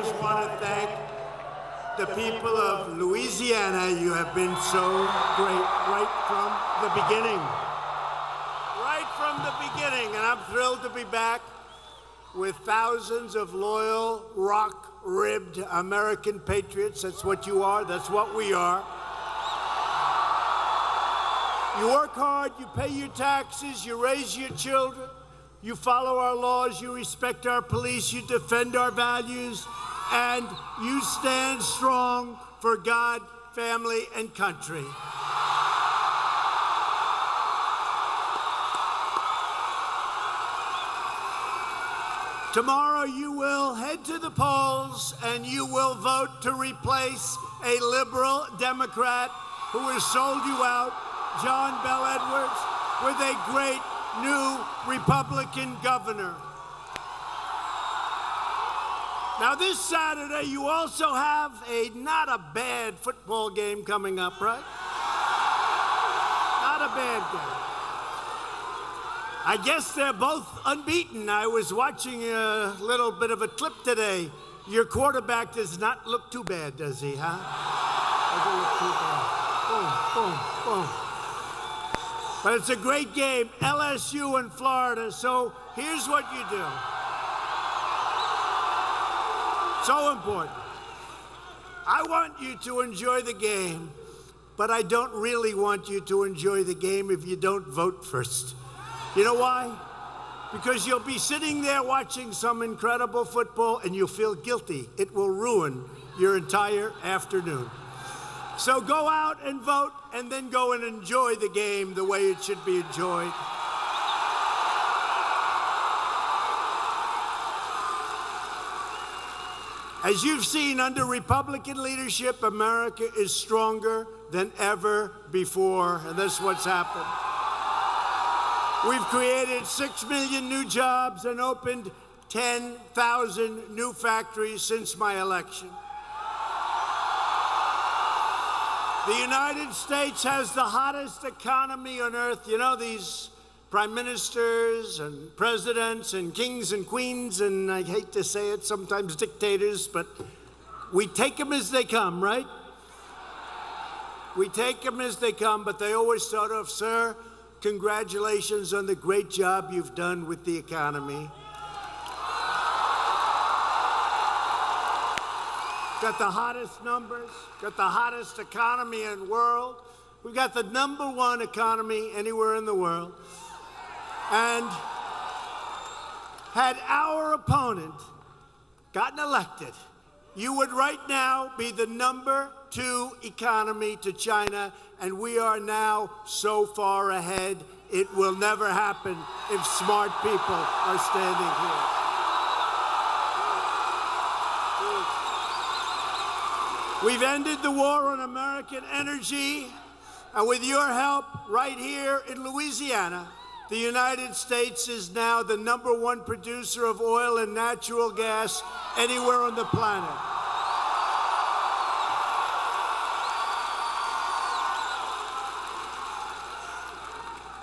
just want to thank the people of Louisiana. You have been so great right from the beginning. Right from the beginning. And I'm thrilled to be back with thousands of loyal, rock-ribbed American patriots. That's what you are. That's what we are. You work hard, you pay your taxes, you raise your children, you follow our laws, you respect our police, you defend our values, and you stand strong for God, family, and country. Tomorrow you will head to the polls and you will vote to replace a liberal Democrat who has sold you out, John Bel Edwards, with a great new Republican governor. Now, this Saturday, you also have not a bad football game coming up, right? Not a bad game. I guess they're both unbeaten. I was watching a little bit of a clip today. Your quarterback does not look too bad, does he, huh? Doesn't look too bad. Boom, boom, boom. But it's a great game, LSU and Florida, so here's what you do. So important. I want you to enjoy the game, but I don't really want you to enjoy the game if you don't vote first. You know why? Because you'll be sitting there watching some incredible football and you'll feel guilty. It will ruin your entire afternoon. So go out and vote and then go and enjoy the game the way it should be enjoyed. As you've seen under Republican leadership, America is stronger than ever before, and that's what's happened. We've created 6 million new jobs and opened 10,000 new factories since my election. The United States has the hottest economy on earth. You know, these prime ministers and presidents and kings and queens, and I hate to say it, sometimes dictators, but we take them as they come, right? We take them as they come, but they always start off, sir, congratulations on the great job you've done with the economy. Got the hottest numbers, got the hottest economy in the world. We've got the #1 economy anywhere in the world. And had our opponent gotten elected, you would right now be the #2 economy to China, and we are now so far ahead, it will never happen if smart people are standing here. We've ended the war on American energy, and with your help right here in Louisiana, the United States is now the #1 producer of oil and natural gas anywhere on the planet.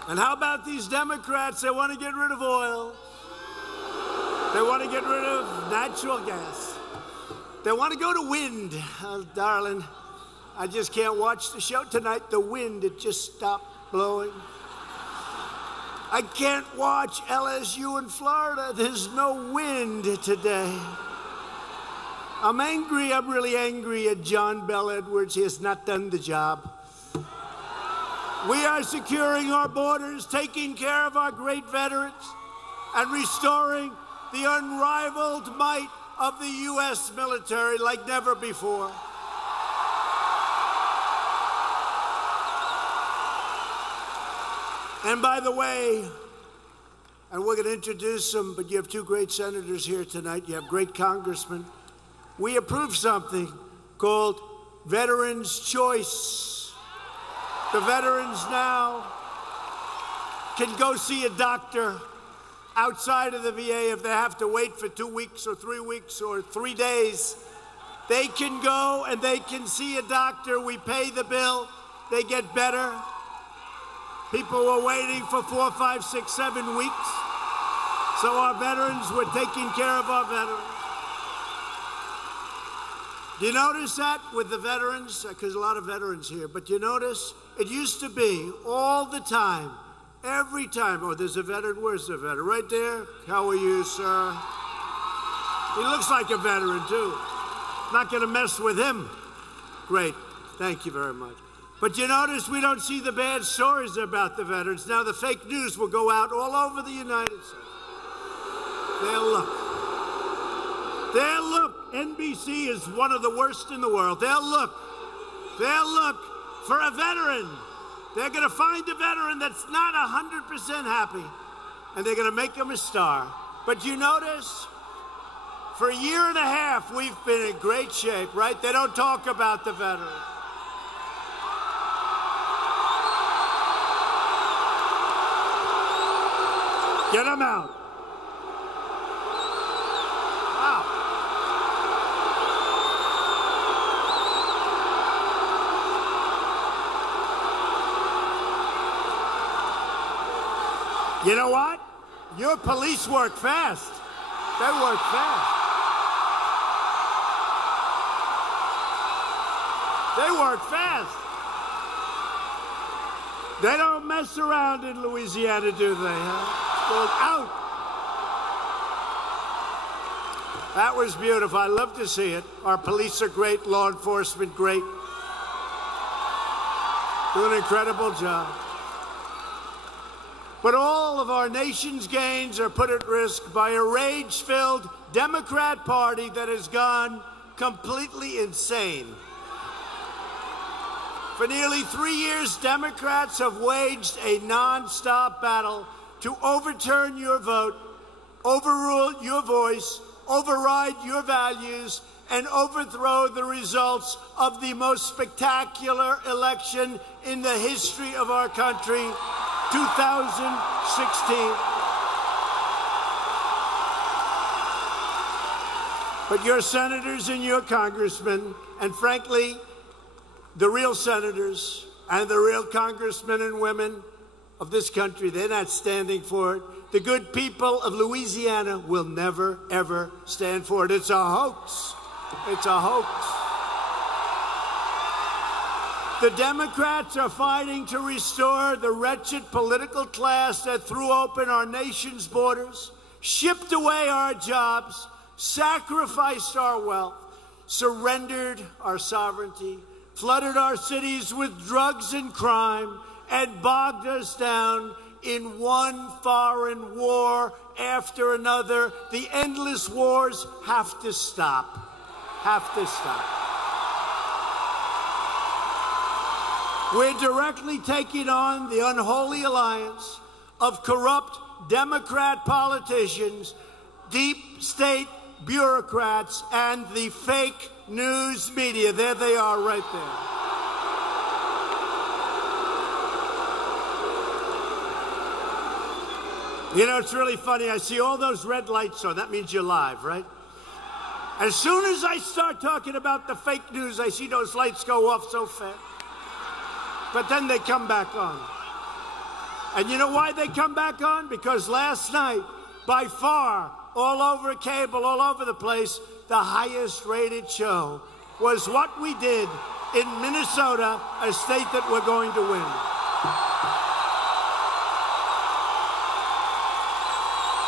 And how about these Democrats? They want to get rid of oil. They want to get rid of natural gas. They want to go to wind. Oh, darling, I just can't watch the show tonight. The wind, it just stopped blowing. I can't watch LSU in Florida. There's no wind today. I'm angry. I'm really angry at John Bel Edwards. He has not done the job. We are securing our borders, taking care of our great veterans, and restoring the unrivaled might of the U.S. military like never before. And by the way, and we're going to introduce them, but you have 2 great senators here tonight. You have great congressmen. We approved something called Veterans' Choice. The veterans now can go see a doctor outside of the VA if they have to wait for 2 weeks or 3 weeks or 3 days. They can go and they can see a doctor. We pay the bill. They get better. People were waiting for 4, 5, 6, 7 weeks. So our veterans, we're taking care of our veterans. Do you notice that with the veterans? Because a lot of veterans here. But you notice it used to be all the time, every time. Oh, there's a veteran. Where's the veteran? Right there. How are you, sir? He looks like a veteran, too. Not going to mess with him. Great. Thank you very much. But you notice we don't see the bad stories about the veterans. Now the fake news will go out all over the United States. They'll look. They'll look. NBC is one of the worst in the world. They'll look. They'll look for a veteran. They're going to find a veteran that's not 100% happy, and they're going to make him a star. But you notice, for a year and a half, we've been in great shape, right? They don't talk about the veteran. Get him out. Wow. You know what? Your police work fast. They work fast. They work fast. They don't mess around in Louisiana, do they, huh? Going out. That was beautiful. I love to see it. Our police are great, law enforcement great. Do an incredible job. But all of our nation's gains are put at risk by a rage-filled Democrat Party that has gone completely insane. For nearly 3 years, Democrats have waged a non-stop battle to overturn your vote, overrule your voice, override your values, and overthrow the results of the most spectacular election in the history of our country, 2016. But your senators and your congressmen, and frankly, the real senators and the real congressmen and women of this country, they're not standing for it. The good people of Louisiana will never, ever stand for it. It's a hoax. It's a hoax. The Democrats are fighting to restore the wretched political class that threw open our nation's borders, shipped away our jobs, sacrificed our wealth, surrendered our sovereignty, flooded our cities with drugs and crime, and bogged us down in one foreign war after another. The endless wars have to stop. Have to stop. We're directly taking on the unholy alliance of corrupt Democrat politicians, deep state bureaucrats, and the fake news media. There they are right there. You know, it's really funny. I see all those red lights on. That means you're live, right? As soon as I start talking about the fake news, I see those lights go off so fast. But then they come back on. And you know why they come back on? Because last night, by far, all over cable, all over the place, the highest rated show was what we did in Minnesota, a state that we're going to win.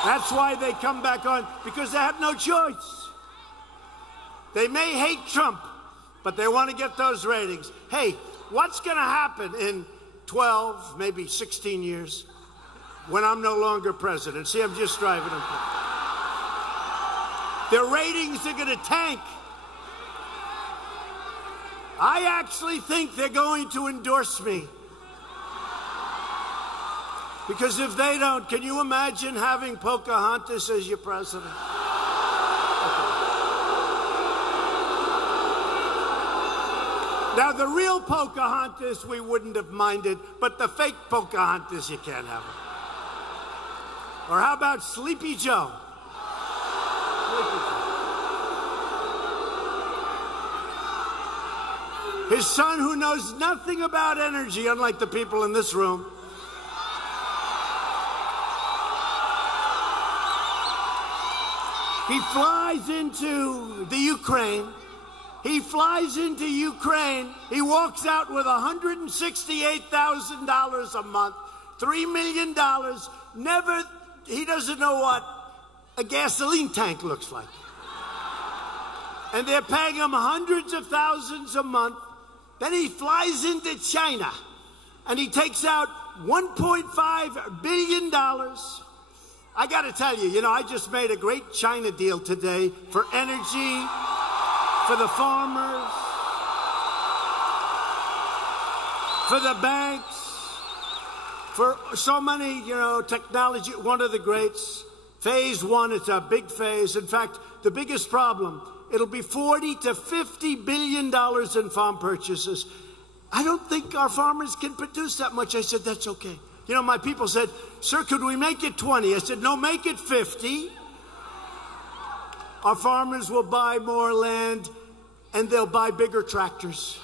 That's why they come back on, because they have no choice. They may hate Trump, but they want to get those ratings. Hey, what's going to happen in 12, maybe 16 years when I'm no longer president? See, I'm just driving them. Their ratings are going to tank. I actually think they're going to endorse me. Because if they don't, can you imagine having Pocahontas as your president? Now, the real Pocahontas, we wouldn't have minded, but the fake Pocahontas, you can't have it. Or how about Sleepy Joe? Sleepy Joe. His son, who knows nothing about energy, unlike the people in this room. He flies into the Ukraine He flies into Ukraine. He walks out with $168,000 a month, $3 million. He doesn't know what a gasoline tank looks like. And they're paying him hundreds of thousands a month. Then he flies into China and he takes out $1.5 billion. I got to tell you, I just made a great China deal today for energy, for the farmers, for the banks, for so many, technology, one of the greats. Phase one, it's a big phase. In fact, the biggest problem, it'll be $40 to $50 billion in farm purchases. I don't think our farmers can produce that much. I said, that's okay. My people said, sir, could we make it 20? I said, no, make it 50. Our farmers will buy more land and they'll buy bigger tractors.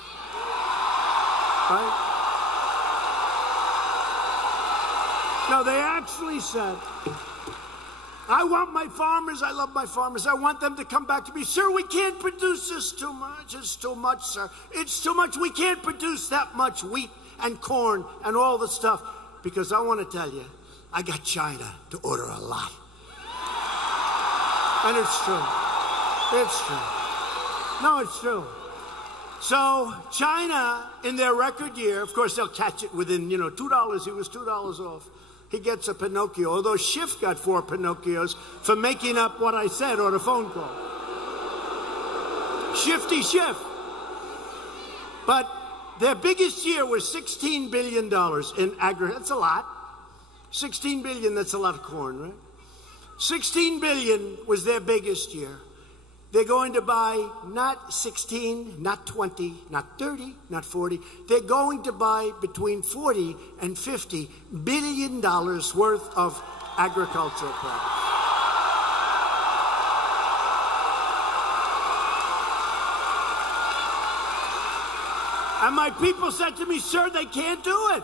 Right? No, they actually said, I want my farmers, I love my farmers, I want them to come back to me. Sir, we can't produce this too much. It's too much, sir. It's too much. We can't produce that much wheat and corn and all the stuff. Because I want to tell you, I got China to order a lot. And it's true. It's true. No, it's true. So China, in their record year, of course, they'll catch it within, $2. He was $2 off. He gets a Pinocchio, although Schiff got 4 Pinocchios for making up what I said on a phone call. Shifty Schiff. But their biggest year was $16 billion in aggregate. That's a lot. 16 billion, that's a lot of corn, right? 16 billion was their biggest year. They're going to buy not 16, not 20, not 30, not 40. They're going to buy between 40 and $50 billion worth of agricultural products. And my people said to me, sir, they can't do it.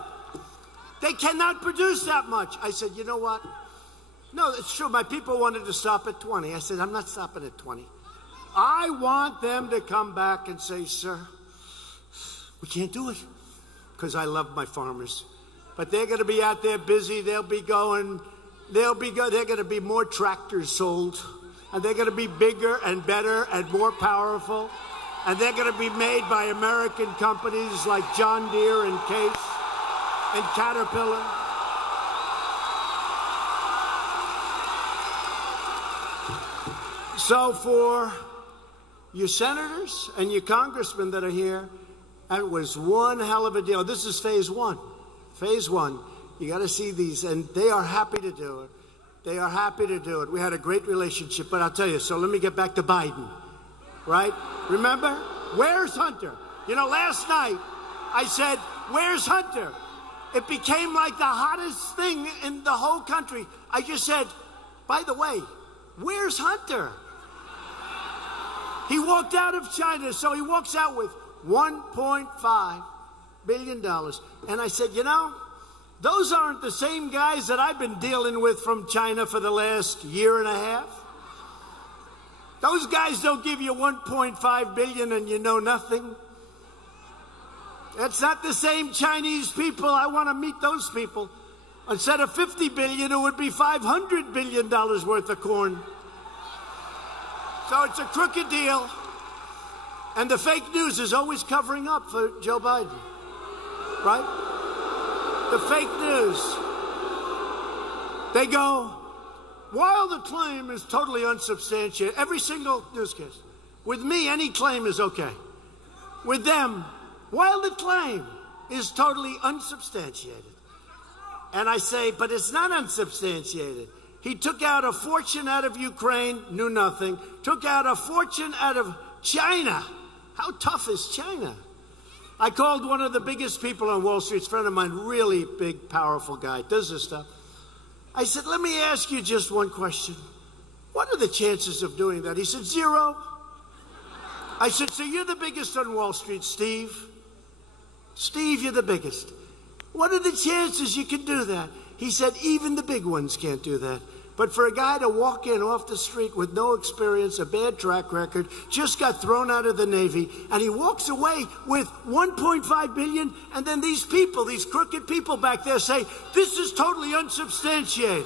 They cannot produce that much. I said, you know what? No, it's true. My people wanted to stop at 20. I said, I'm not stopping at 20. I want them to come back and say, sir, we can't do it. Because I love my farmers. But they're going to be out there busy. They're going to be more tractors sold. And they're going to be bigger and better and more powerful. And they're going to be made by American companies like John Deere and Case and Caterpillar. So for your senators and your congressmen that are here, that was one hell of a deal. This is phase one. Phase one. You got to see these, and they are happy to do it. They are happy to do it. We had a great relationship, but I'll tell you, so let me get back to Biden. Right? Remember? Where's Hunter? Last night I said, where's Hunter? It became like the hottest thing in the whole country. I just said, by the way, where's Hunter? He walked out of China, so he walks out with $1.5 billion. And I said, those aren't the same guys that I've been dealing with from China for the last year and a half. Those guys don't give you $1.5 billion and you know nothing. That's not the same Chinese people. I want to meet those people. Instead of $50 billion, it would be $500 billion worth of corn. So it's a crooked deal. And the fake news is always covering up for Joe Biden. Right? The fake news. They go, while the claim is totally unsubstantiated, every single newscast, with me, any claim is okay. With them, while the claim is totally unsubstantiated. And I say, but it's not unsubstantiated. He took out a fortune out of Ukraine, knew nothing. Took out a fortune out of China. How tough is China? I called one of the biggest people on Wall Street, a friend of mine, really big, powerful guy, does this stuff. I said, let me ask you just one question. What are the chances of doing that? He said, 0. I said, so you're the biggest on Wall Street, Steve. Steve, you're the biggest. What are the chances you can do that? He said, even the big ones can't do that. But for a guy to walk in off the street with no experience, a bad track record, just got thrown out of the Navy, and he walks away with $1.5 billion, and then these people, these crooked people back there say, this is totally unsubstantiated.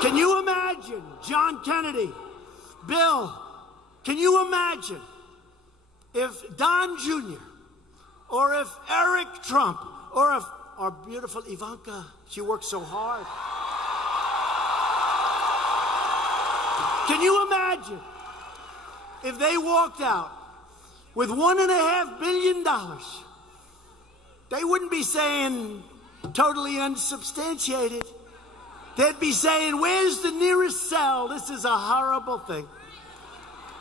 Can you imagine John Kennedy, Bill, can you imagine if Don Jr., or if Eric Trump, or if our beautiful Ivanka, she works so hard. Can you imagine if they walked out with $1.5 billion? They wouldn't be saying totally unsubstantiated. They'd be saying, where's the nearest cell? This is a horrible thing.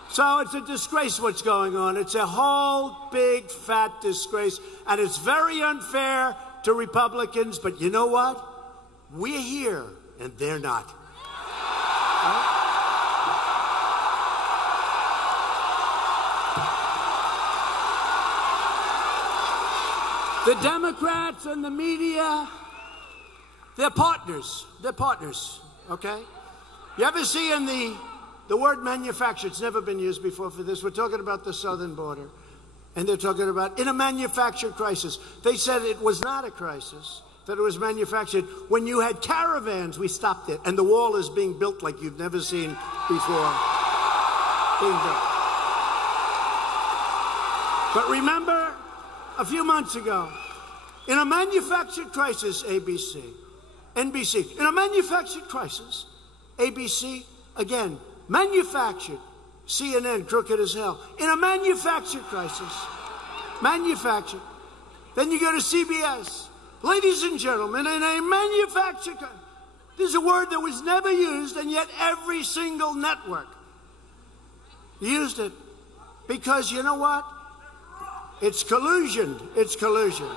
So it's a disgrace what's going on. It's a whole big, fat disgrace. And it's very unfair to Republicans. But you know what? We're here, and they're not. Right? The Democrats and the media, they're partners. They're partners, okay? You ever see in the word manufactured? It's never been used before for this. We're talking about the southern border. And they're talking about in a manufactured crisis. They said it was not a crisis, that it was manufactured. When you had caravans, we stopped it. And the wall is being built like you've never seen before. Being built. But remember, a few months ago, in a manufactured crisis, ABC, NBC, in a manufactured crisis, ABC, again, manufactured, CNN, crooked as hell. In a manufactured crisis, manufactured. Then you go to CBS. Ladies and gentlemen, in a manufactured crisis, there's a word that was never used, and yet every single network used it. Because you know what? It's collusion. It's collusion.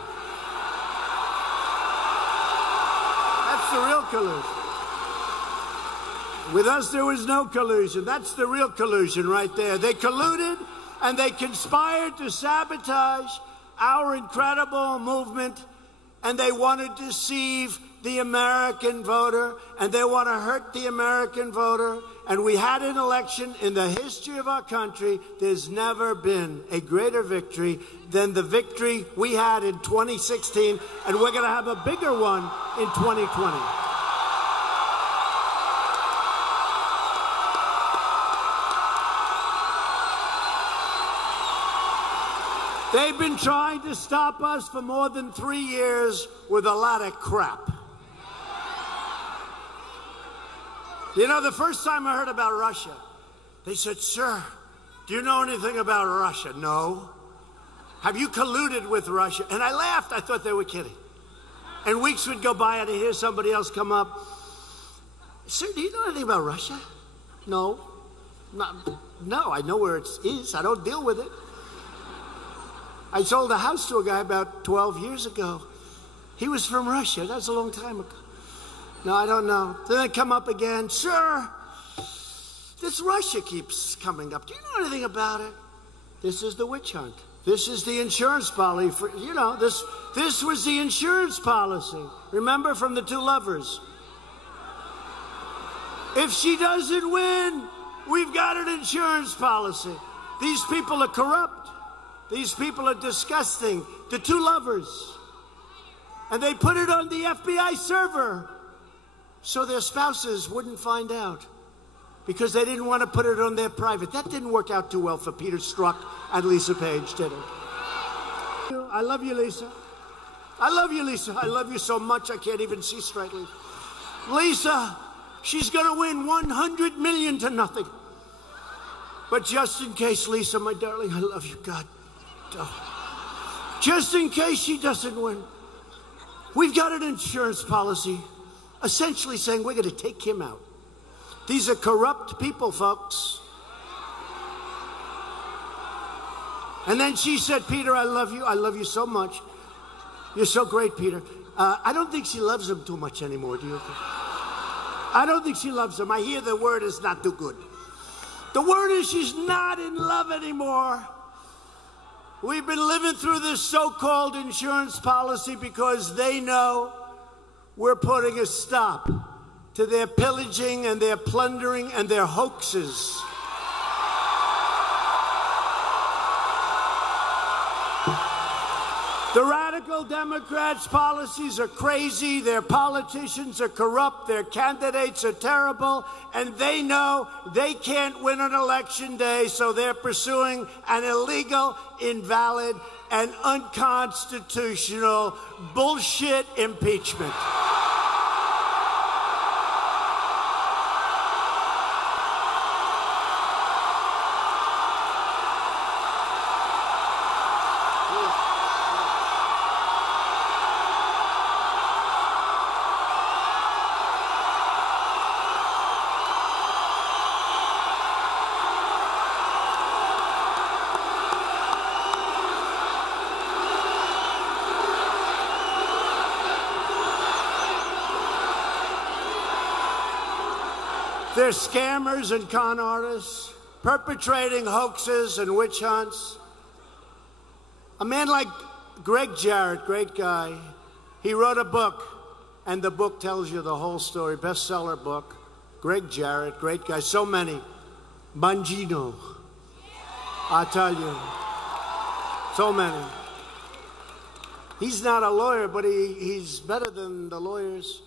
That's the real collusion. With us, there was no collusion. That's the real collusion right there. They colluded and they conspired to sabotage our incredible movement, and they want to deceive the American voter, and they want to hurt the American voter. And we had an election in the history of our country. There's never been a greater victory than the victory we had in 2016, and we're going to have a bigger one in 2020. They've been trying to stop us for more than 3 years with a lot of crap. You know, the first time I heard about Russia, they said, sir, do you know anything about Russia? No. Have you colluded with Russia? And I laughed. I thought they were kidding. And weeks would go by and I'd hear somebody else come up. Sir, do you know anything about Russia? No. No, I know where it is. I don't deal with it. I sold a house to a guy about 12 years ago. He was from Russia. That was a long time ago. No, I don't know. Then they come up again. Sir, this Russia keeps coming up. Do you know anything about it? This is the witch hunt. This is the insurance policy. For, you know, this was the insurance policy. Remember, from the two lovers. If she doesn't win, we've got an insurance policy. These people are corrupt. These people are disgusting. The two lovers. And they put it on the FBI server so their spouses wouldn't find out, because they didn't want to put it on their private. That didn't work out too well for Peter Strzok and Lisa Page, did it? I love you, Lisa. I love you, Lisa. I love you so much I can't even see straightly. Lisa, she's going to win 100 million to nothing. But just in case, Lisa, my darling, I love you, God. Oh. Just in case she doesn't win, we've got an insurance policy essentially saying we're going to take him out. These are corrupt people, folks. And then she said, Peter, I love you. I love you so much. You're so great, Peter. I don't think she loves him too much anymore, do you think? I don't think she loves him. I hear the word is not too good. The word is she's not in love anymore. We've been living through this so-called insurance policy because they know we're putting a stop to their pillaging and their plundering and their hoaxes. The radical Democrats' policies are crazy, their politicians are corrupt, their candidates are terrible, and they know they can't win an election day, so they're pursuing an illegal, invalid, and unconstitutional bullshit impeachment. They're scammers and con artists, perpetrating hoaxes and witch hunts. A man like Greg Jarrett, great guy, he wrote a book, and the book tells you the whole story, bestseller book. Greg Jarrett, great guy, so many. Bongino, I tell you, so many. He's not a lawyer, but he's better than the lawyers.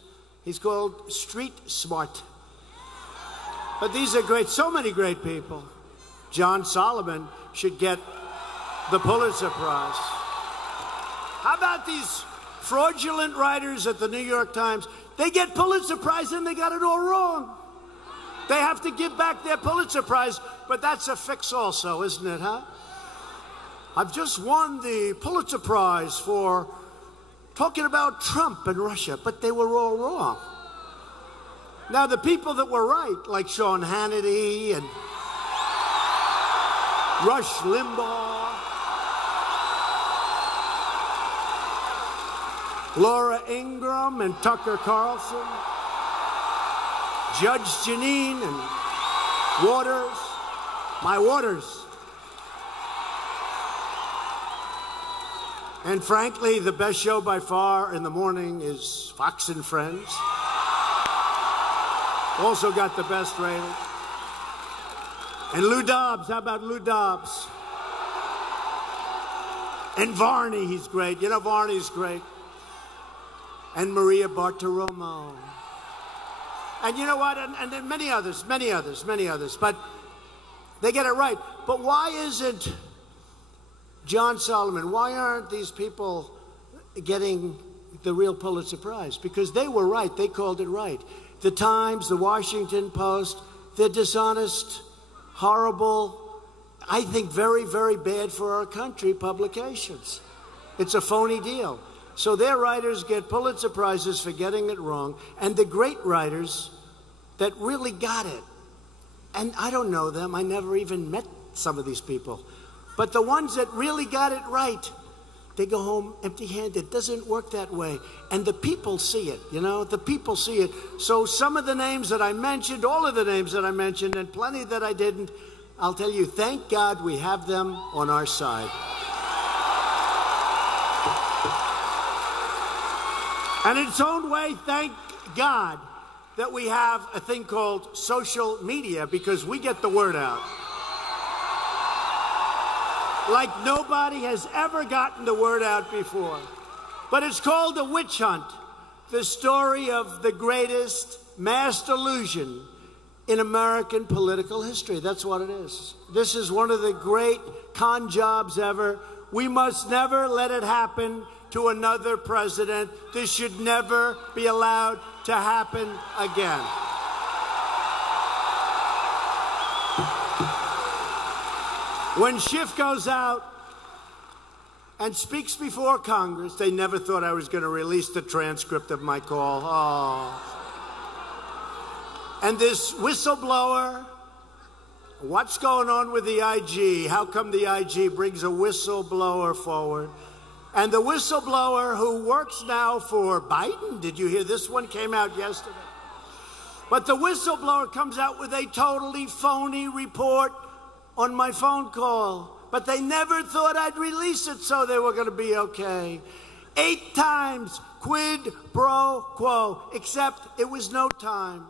He's called Street Smart. But these are great, so many great people. John Solomon should get the Pulitzer Prize. How about these fraudulent writers at the New York Times? They get Pulitzer Prize and they got it all wrong. They have to give back their Pulitzer Prize, but that's a fix also, isn't it, huh? I've just won the Pulitzer Prize for talking about Trump and Russia, but they were all wrong. Now, the people that were right, like Sean Hannity and Rush Limbaugh, Laura Ingraham and Tucker Carlson, Judge Jeanine and Waters, my Waters. And frankly, the best show by far in the morning is Fox and Friends. Also got the best rating. And Lou Dobbs, how about Lou Dobbs? And Varney, he's great. You know, Varney's great. And Maria Bartiromo. And you know what? And then many others. But they get it right. But why isn't John Solomon, why aren't these people getting the real Pulitzer Prize? Because they were right. They called it right. The Times, the Washington Post, they're dishonest, horrible, I think very, very bad for our country publications. It's a phony deal. So their writers get Pulitzer Prizes for getting it wrong, and the great writers that really got it, and I don't know them, I never even met some of these people, but the ones that really got it right, they go home empty-handed. It doesn't work that way. And the people see it, you know? The people see it. So some of the names that I mentioned, all of the names that I mentioned, and plenty that I didn't, I'll tell you, thank God we have them on our side. And in its own way, thank God that we have a thing called social media, because we get the word out like nobody has ever gotten the word out before. But it's called a witch hunt, the story of the greatest mass delusion in American political history. That's what it is. This is one of the great con jobs ever. We must never let it happen to another president. This should never be allowed to happen again. When Schiff goes out and speaks before Congress, they never thought I was going to release the transcript of my call. Oh. And this whistleblower, what's going on with the IG? How come the IG brings a whistleblower forward? And the whistleblower who works now for Biden, did you hear this one came out yesterday? But the whistleblower comes out with a totally phony report on my phone call. But they never thought I'd release it, so they were going to be okay. 8 times quid pro quo, except it was no time.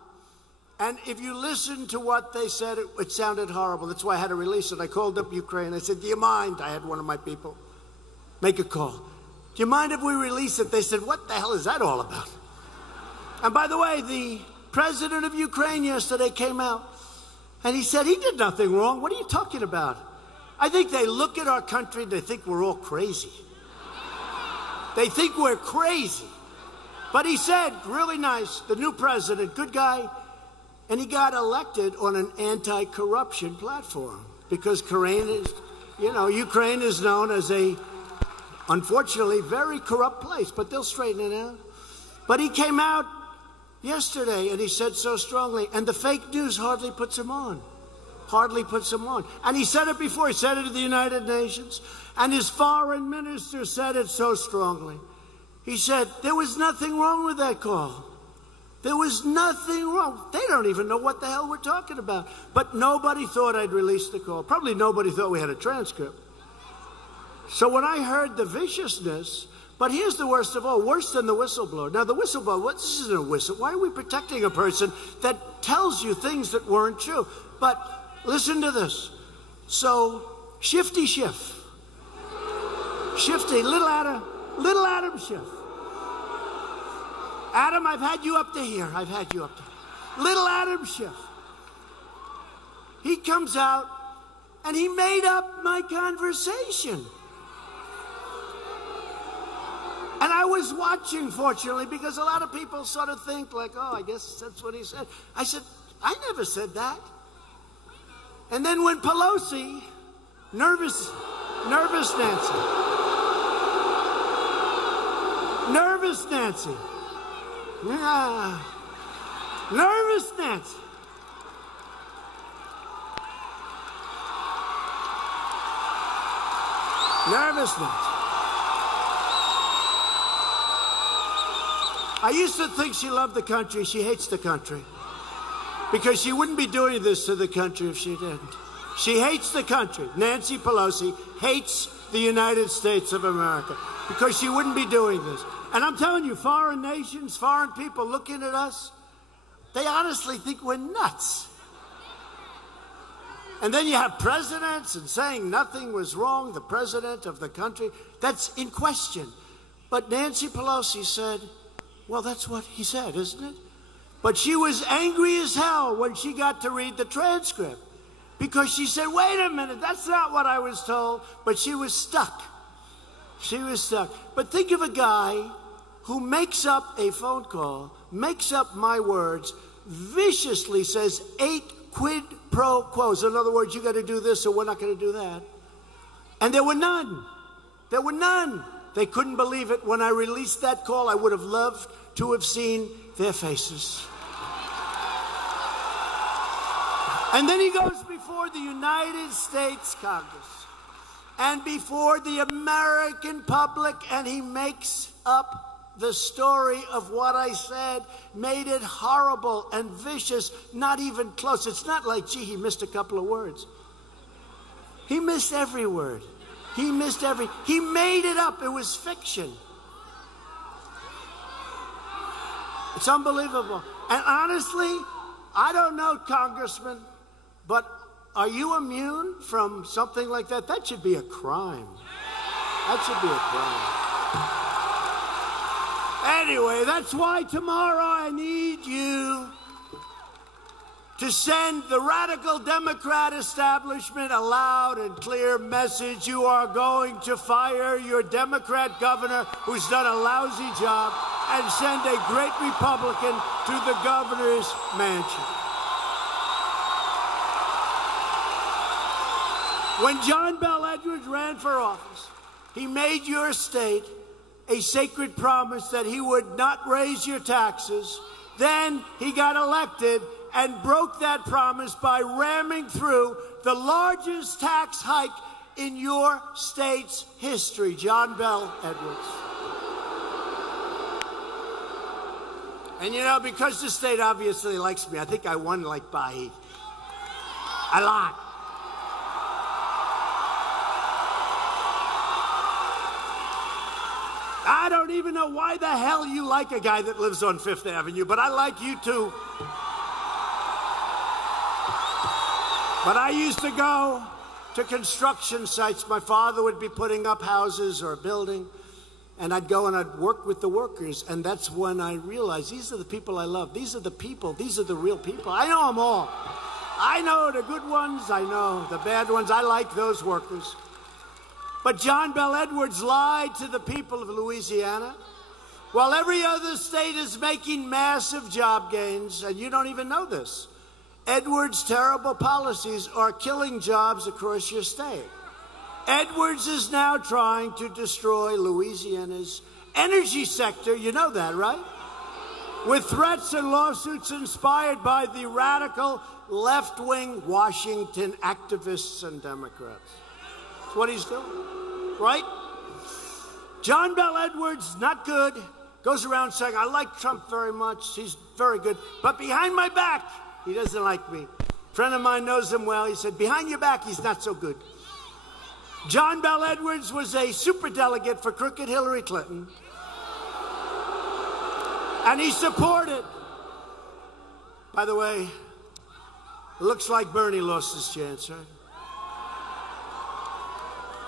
And if you listen to what they said, it sounded horrible. That's why I had to release it. I called up Ukraine. I said, do you mind? I had one of my people make a call. Do you mind if we release it? They said, what the hell is that all about? And by the way, the president of Ukraine yesterday came out and he said he did nothing wrong. What are you talking about? I think they look at our country and they think we're all crazy. They think we're crazy. But he said, really nice, the new president, good guy, and he got elected on an anti-corruption platform because Ukraine is known as a, unfortunately, very corrupt place, but they'll straighten it out. But he came out yesterday and he said so strongly, and the fake news hardly puts him on. Hardly puts him on. And he said it before. He said it at the United Nations. And his foreign minister said it so strongly. He said, there was nothing wrong with that call. There was nothing wrong. They don't even know what the hell we're talking about. But nobody thought I'd release the call. Probably nobody thought we had a transcript. So when I heard the viciousness, but here's the worst of all, worse than the whistleblower. Now the whistleblower, this isn't a whistle. Why are we protecting a person that tells you things that weren't true? But listen to this. So Shifty Schiff. Shifty, little Adam Schiff. Adam, I've had you up to here. I've had you up to here. Little Adam Schiff. He comes out and he made up my conversation. And I was watching, fortunately, because a lot of people sort of think like, oh, I guess that's what he said. I said, I never said that. And then when Pelosi, nervous Nancy. Yeah. Nervous Nancy. I used to think she loved the country. She hates the country. Because she wouldn't be doing this to the country if she didn't. She hates the country. Nancy Pelosi hates the United States of America because she wouldn't be doing this. And I'm telling you, foreign nations, foreign people looking at us, they honestly think we're nuts. And then you have presidents and saying nothing was wrong, the president of the country. That's in question. But Nancy Pelosi said, well, that's what he said, isn't it? But she was angry as hell when she got to read the transcript. Because she said, wait a minute, that's not what I was told. But she was stuck. She was stuck. But think of a guy who makes up a phone call, makes up my words, viciously says 8 quid pro quos. In other words, you got to do this or we're not going to do that. And there were none. There were none. They couldn't believe it. When I released that call, I would have loved to have seen their faces. And then he goes before the United States Congress and before the American public, and he makes up the story of what I said, made it horrible and vicious, not even close. It's not like, gee, he missed a couple of words. He missed every word. He made it up. It was fiction. It's unbelievable. And honestly, I don't know, Congressman, but are you immune from something like that? That should be a crime. That should be a crime. Anyway, that's why tomorrow I need you to send the radical Democrat establishment a loud and clear message. You are going to fire your Democrat governor who's done a lousy job and send a great Republican to the governor's mansion. When John Bel Edwards ran for office, he made your state a sacred promise that he would not raise your taxes. Then he got elected and broke that promise by ramming through the largest tax hike in your state's history. John Bel Edwards. And you know, because the state obviously likes me, I think I won like by a lot. I don't even know why the hell you like a guy that lives on Fifth Avenue, but I like you too. But I used to go to construction sites. My father would be putting up houses or a building, and I'd go and I'd work with the workers, and that's when I realized these are the people I love. These are the people. These are the real people. I know them all. I know the good ones. I know the bad ones. I like those workers. But John Bel Edwards lied to the people of Louisiana while every other state is making massive job gains, and you don't even know this. Edwards' terrible policies are killing jobs across your state. Edwards is now trying to destroy Louisiana's energy sector. You know that, right? With threats and lawsuits inspired by the radical left-wing Washington activists and Democrats. That's what he's doing, right? John Bel Edwards, not good, goes around saying, I like Trump very much. He's very good. But behind my back, he doesn't like me. A friend of mine knows him well. He said, behind your back, he's not so good. John Bel Edwards was a superdelegate for crooked Hillary Clinton. And he supported. By the way, it looks like Bernie lost his chance, right?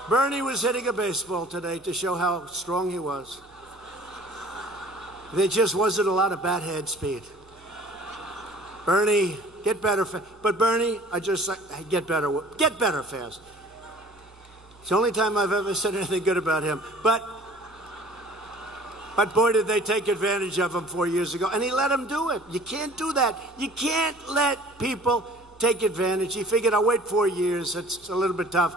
Bernie was hitting a baseball today to show how strong he was. There just wasn't a lot of bat head speed. Bernie, get better. But Bernie, I just say, hey, get better fast. It's the only time I've ever said anything good about him. But boy, did they take advantage of him 4 years ago. And he let him do it. You can't do that. You can't let people take advantage. He figured, I'll wait 4 years. It's a little bit tough.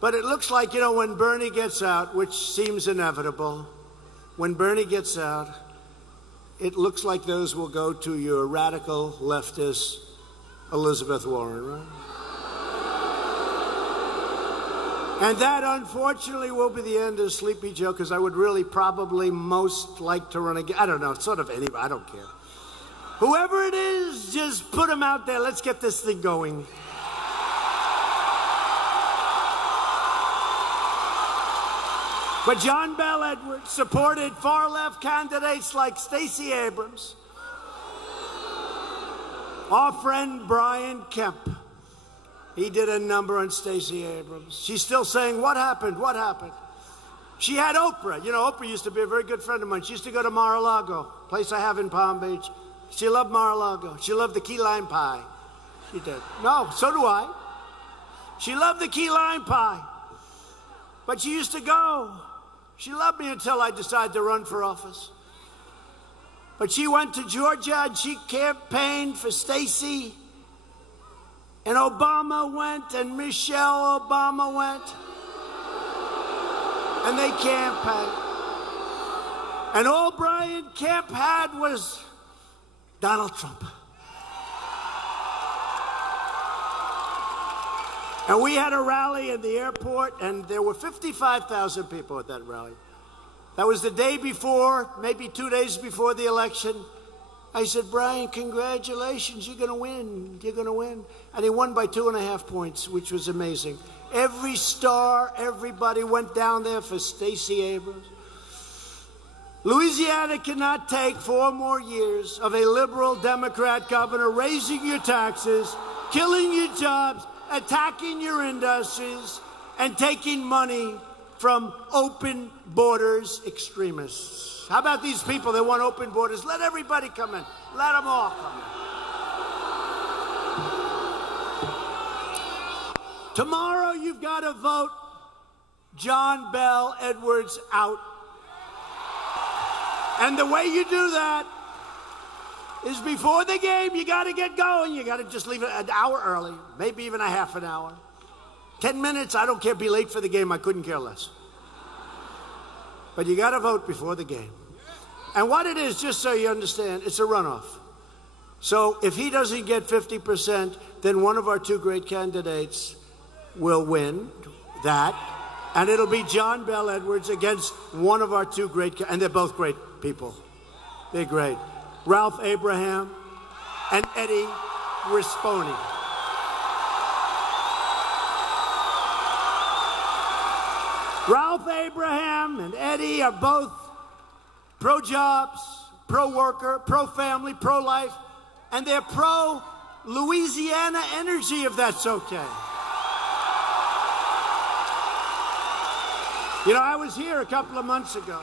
But it looks like, you know, when Bernie gets out, which seems inevitable, when Bernie gets out, it looks like those will go to your radical leftist Elizabeth Warren, right? And that, unfortunately, will be the end of Sleepy Joe, because I would really probably most like to run again. I don't know, sort of anybody, I don't care. Whoever it is, just put him out there. Let's get this thing going. But John Bel Edwards supported far-left candidates like Stacey Abrams, our friend Brian Kemp. He did a number on Stacey Abrams. She's still saying, what happened? What happened? She had Oprah. You know, Oprah used to be a very good friend of mine. She used to go to Mar-a-Lago, place I have in Palm Beach. She loved Mar-a-Lago. She loved the key lime pie. She did. No, so do I. She loved the key lime pie. But she used to go. She loved me until I decided to run for office. But she went to Georgia and she campaigned for Stacey. And Obama went and Michelle Obama went. And they campaigned. And all Brian Kemp had was Donald Trump. And we had a rally in the airport, and there were 55,000 people at that rally. That was the day before, maybe 2 days before the election. I said, Brian, congratulations, you're going to win. You're going to win. And he won by 2.5 points, which was amazing. Every star, everybody went down there for Stacey Abrams. Louisiana cannot take 4 more years of a liberal Democrat governor raising your taxes, killing your jobs, attacking your industries, and taking money from open borders extremists. How about these people that want open borders? Let everybody come in. Let them all come in. Tomorrow you've got to vote John Bel Edwards out. And the way you do that is before the game, you got to get going. You got to just leave it an hour early, maybe even a half an hour. 10 minutes, I don't care, be late for the game, I couldn't care less. But you got to vote before the game. And what it is, just so you understand, it's a runoff. So if he doesn't get 50%, then one of our 2 great candidates will win that. And it'll be John Bel Edwards against one of our 2 great, and they're both great people. They're great. Ralph Abraham and Eddie Rispone. Ralph Abraham and Eddie are both pro-jobs, pro-worker, pro-family, pro-life, and they're pro-Louisiana energy, if that's okay. You know, I was here a couple of months ago,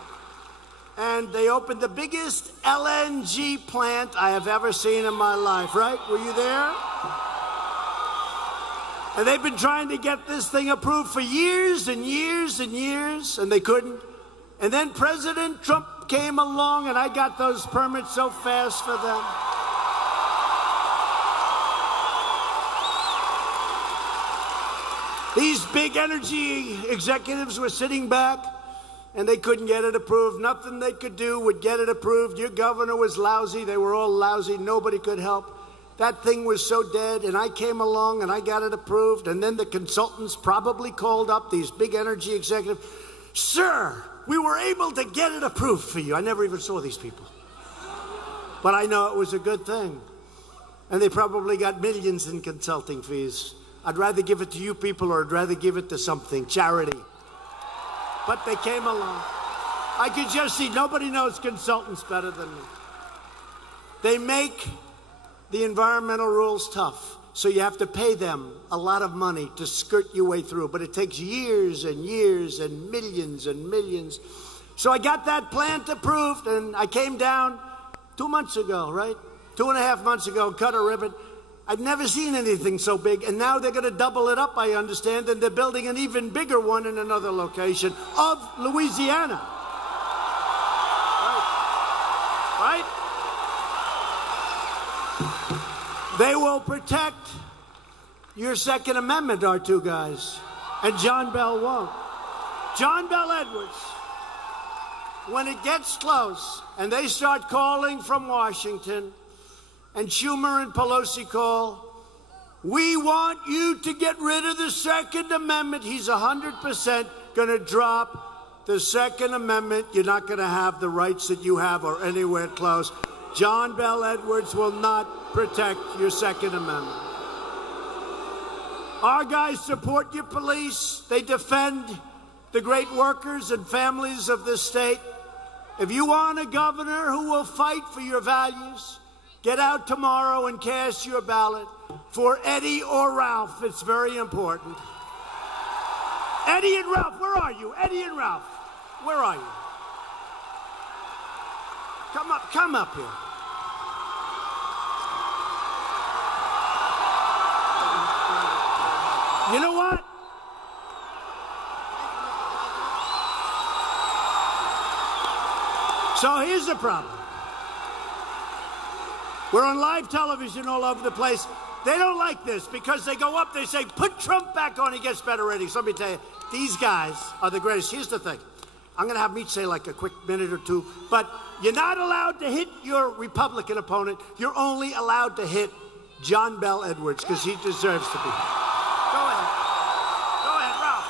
and they opened the biggest LNG plant I have ever seen in my life, right? Were you there? And they've been trying to get this thing approved for years and years and years, and they couldn't. And then President Trump came along, and I got those permits so fast for them. These big energy executives were sitting back, and they couldn't get it approved. Nothing they could do would get it approved. Your governor was lousy. They were all lousy. Nobody could help. That thing was so dead, and I came along, and I got it approved. And then the consultants probably called up these big energy executives. Sir, we were able to get it approved for you. I never even saw these people. But I know it was a good thing. And they probably got millions in consulting fees. I'd rather give it to you people, or I'd rather give it to something, charity. But they came along. I could just see nobody knows consultants better than me. They make the environmental rules tough, so you have to pay them a lot of money to skirt your way through, but it takes years and years and millions and millions. So I got that plant approved, and I came down 2 months ago, right? 2.5 months ago, cut a ribbon. I've never seen anything so big, and now they're going to double it up, I understand, and they're building an even bigger one in another location of Louisiana. Right? They will protect your Second Amendment, our two guys, and John Bell won't. John Bell Edwards, when it gets close and they start calling from Washington, and Schumer and Pelosi call, we want you to get rid of the Second Amendment. He's 100% going to drop the Second Amendment. You're not going to have the rights that you have or anywhere close. John Bell Edwards will not protect your Second Amendment. Our guys support your police. They defend the great workers and families of this state. If you want a governor who will fight for your values, get out tomorrow and cast your ballot for Eddie or Ralph. It's very important. Eddie and Ralph, where are you? Eddie and Ralph, where are you? Come up here. You know what? So here's the problem. We're on live television all over the place. They don't like this because they go up, they say, put Trump back on, he gets better ratings. So let me tell you, these guys are the greatest. Here's the thing. I'm going to have Meach say like a quick minute or two, but you're not allowed to hit your Republican opponent. You're only allowed to hit John Bell Edwards because he deserves to be. Go ahead. Go ahead, Ralph.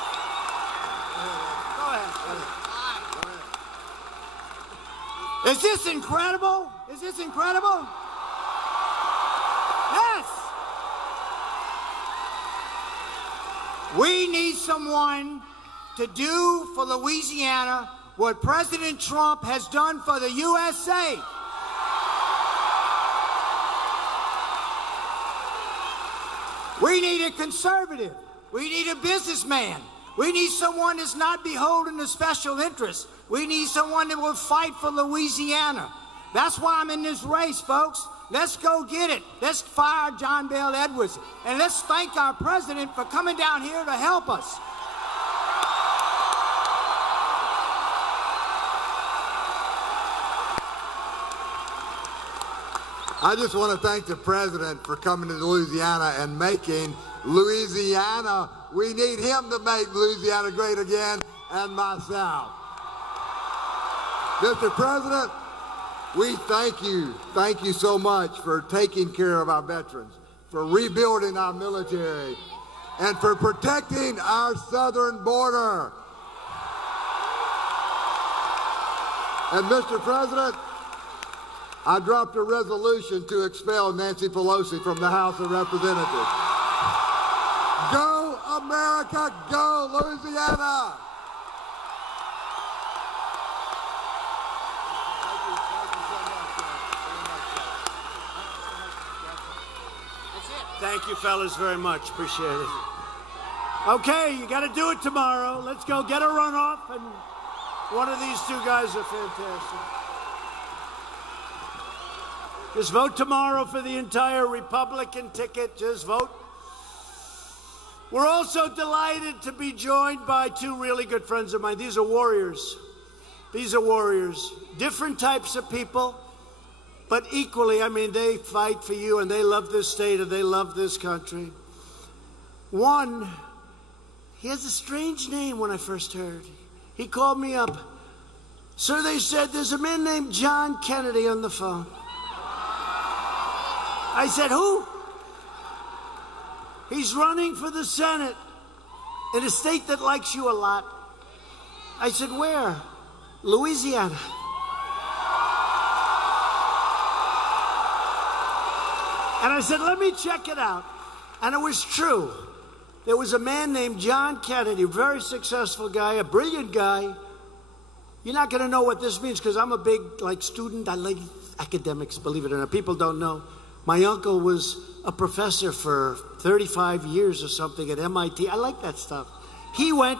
Go ahead. Is this incredible? Is this incredible? Yes. We need someone to do for Louisiana what President Trump has done for the USA. We need a conservative. We need a businessman. We need someone that's not beholden to special interests. We need someone that will fight for Louisiana. That's why I'm in this race, folks. Let's go get it. Let's fire John Bell Edwards. And let's thank our president for coming down here to help us. I just want to thank the president for coming to Louisiana and making Louisiana. We need him to make Louisiana great again, and myself. Mr. President, we thank you. Thank you so much for taking care of our veterans, for rebuilding our military, and for protecting our southern border. And Mr. President, I dropped a resolution to expel Nancy Pelosi from the House of Representatives. Go, America, go, Louisiana! Thank you, fellas, very much. Appreciate it. Okay, you got to do it tomorrow. Let's go get a runoff, and one of these two guys are fantastic. Just vote tomorrow for the entire Republican ticket. Just vote. We're also delighted to be joined by two really good friends of mine. These are warriors. These are warriors. Different types of people, but equally, I mean, they fight for you, and they love this state, and they love this country. One, he has a strange name when I first heard. He called me up. Sir, they said, there's a man named John Kennedy on the phone. I said, who? He's running for the Senate in a state that likes you a lot. I said, where? Louisiana. And I said, let me check it out. And it was true. There was a man named John Kennedy, a very successful guy, a brilliant guy. You're not going to know what this means because I'm a big student. I like academics, believe it or not. People don't know. My uncle was a professor for 35 years or something at MIT. I like that stuff. He went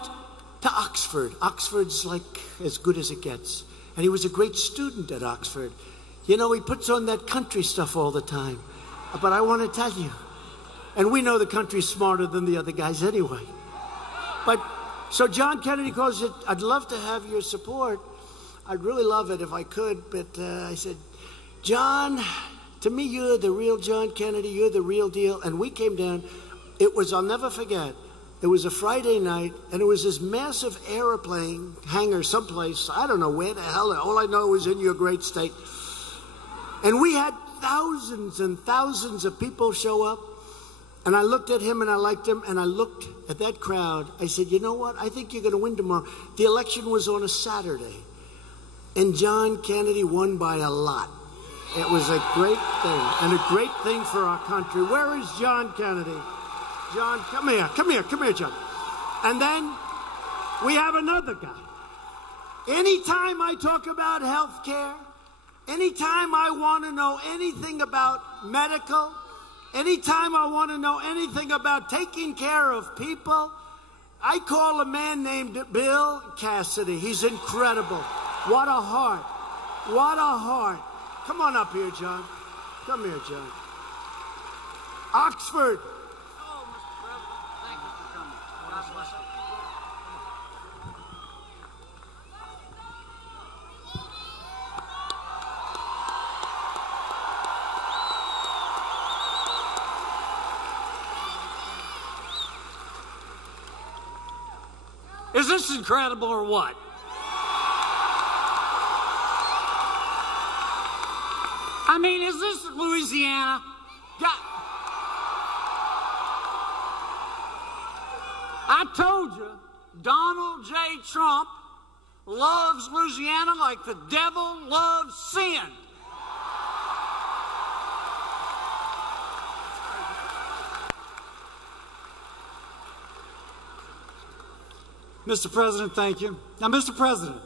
to Oxford. Oxford's like as good as it gets. And he was a great student at Oxford. You know, he puts on that country stuff all the time. But I want to tell you, and we know the country's smarter than the other guys anyway. But so John Kennedy calls it, I'd love to have your support. I'd really love it if I could. But I said, John, to me, you're the real John Kennedy. You're the real deal. And we came down. It was, I'll never forget, it was a Friday night, and it was this massive airplane hangar someplace. I don't know where the hell. All I know is in your great state. And we had thousands and thousands of people show up. And I looked at him and I liked him. And I looked at that crowd. I said, you know what? I think you're going to win tomorrow. The election was on a Saturday. And John Kennedy won by a lot. It was a great thing. And a great thing for our country. Where is John Kennedy? John, come here. Come here. Come here, John. And then we have another guy. Anytime I talk about health care, anytime I want to know anything about medical, anytime I want to know anything about taking care of people, I call a man named Bill Cassidy. He's incredible. What a heart. What a heart. Come on up here, John. Come here, John. Oxford. Oh, Mr. President, thank you for coming. God bless you. Is this incredible or what? I mean, is this Louisiana? I told you, Donald J. Trump loves Louisiana like the devil loves sin. Mr. President, thank you. Now, Mr. President,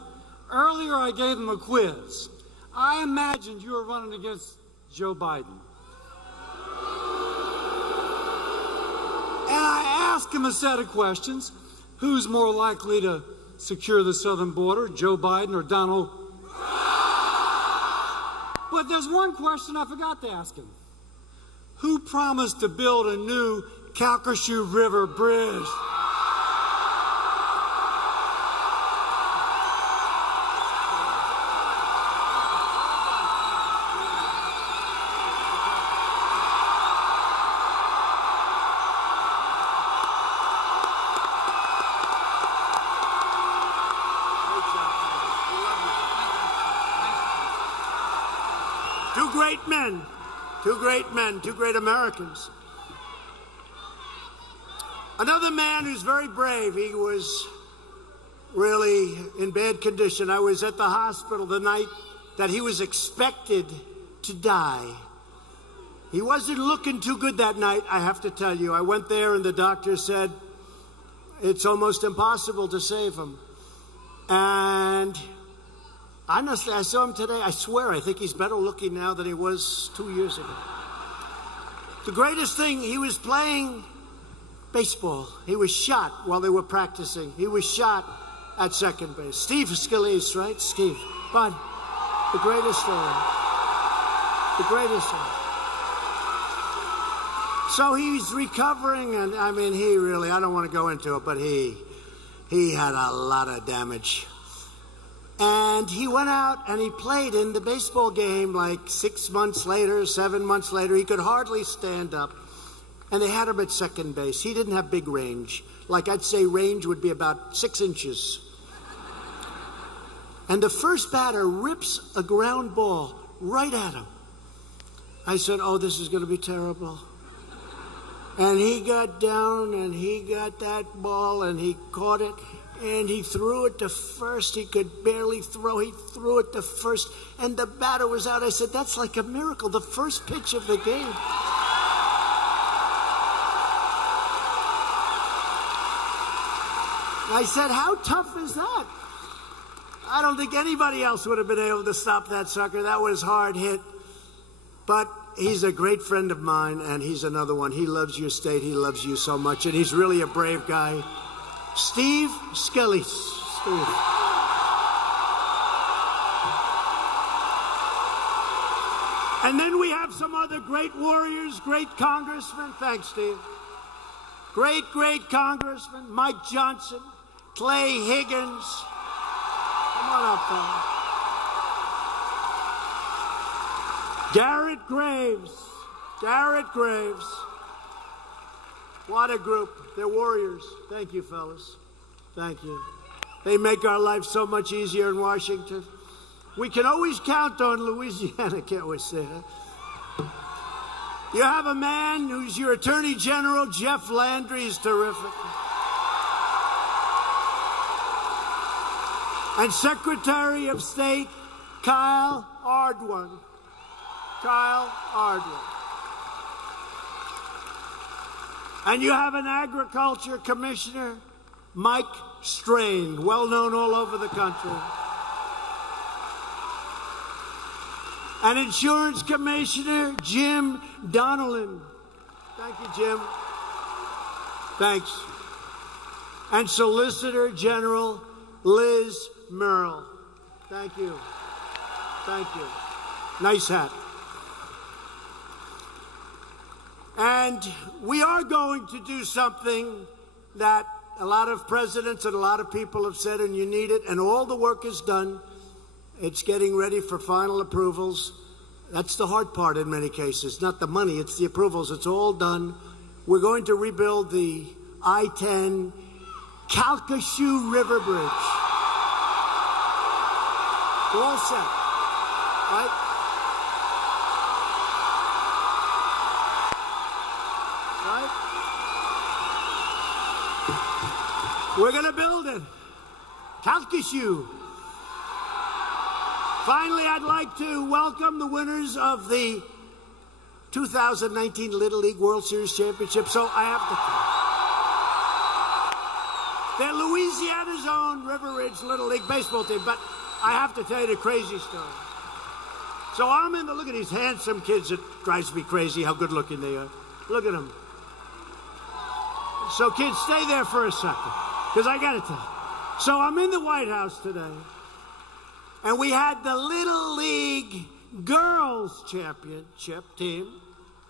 earlier I gave him a quiz. I imagined you were running against Joe Biden. And I asked him a set of questions. Who's more likely to secure the southern border, Joe Biden or Donald? But there's one question I forgot to ask him. Who promised to build a new Calcasieu River bridge? Two great Americans. Another man who's very brave. He was really in bad condition. I was at the hospital the night that he was expected to die. He wasn't looking too good that night, I have to tell you. I went there and the doctor said, it's almost impossible to save him. And honestly, I saw him today. I swear, I think he's better looking now than he was 2 years ago. The greatest thing, he was playing baseball. He was shot while they were practicing. He was shot at second base. Steve Scalise, right? Steve. Bud, the greatest story. The greatest story. So he's recovering, and I mean, he really, I don't want to go into it, but he had a lot of damage. And he went out and he played in the baseball game like 6 months later, 7 months later. He could hardly stand up. And they had him at second base. He didn't have big range. Like I'd say range would be about 6 inches. And the first batter rips a ground ball right at him. I said, oh, this is going to be terrible. And he got down and he got that ball and he caught it. And he threw it to first. He could barely throw. He threw it to first. And the batter was out. I said, that's like a miracle. The first pitch of the game. I said, how tough is that? I don't think anybody else would have been able to stop that sucker. That was hard hit. But he's a great friend of mine, and he's another one. He loves your state. He loves you so much, and he's really a brave guy. Steve Scalise. Steve. And then we have some other great warriors, great congressmen. Thanks, Steve. Great, great congressmen. Mike Johnson, Clay Higgins. Come on up, fella. Garrett Graves. Garrett Graves. What a group. They're warriors. Thank you, fellas. Thank you. They make our life so much easier in Washington. We can always count on Louisiana, can't we say that? You have a man who's your Attorney General, Jeff Landry. He's terrific. And Secretary of State, Kyle Ardoin. Kyle Ardoin. And you have an Agriculture Commissioner, Mike Strain, well known all over the country. An Insurance Commissioner, Jim Donelon. Thank you, Jim. Thanks. And Solicitor General, Liz Merle. Thank you. Thank you. Nice hat. And we are going to do something that a lot of presidents and a lot of people have said, and you need it, and all the work is done. It's getting ready for final approvals. That's the hard part in many cases. Not the money, it's the approvals. It's all done. We're going to rebuild the I-10 Calcasieu River Bridge. We're all set, right? We're going to build it. Calcasieu. Finally, I'd like to welcome the winners of the 2019 Little League World Series Championship. So I have to tell you. They're Louisiana's own River Ridge Little League baseball team, but I have to tell you the crazy story. So I'm in the, look at these handsome kids. It drives me crazy how good looking they are. Look at them. So kids, stay there for a second, because I got to tell you. So I'm in the White House today, and we had the Little League Girls Championship team,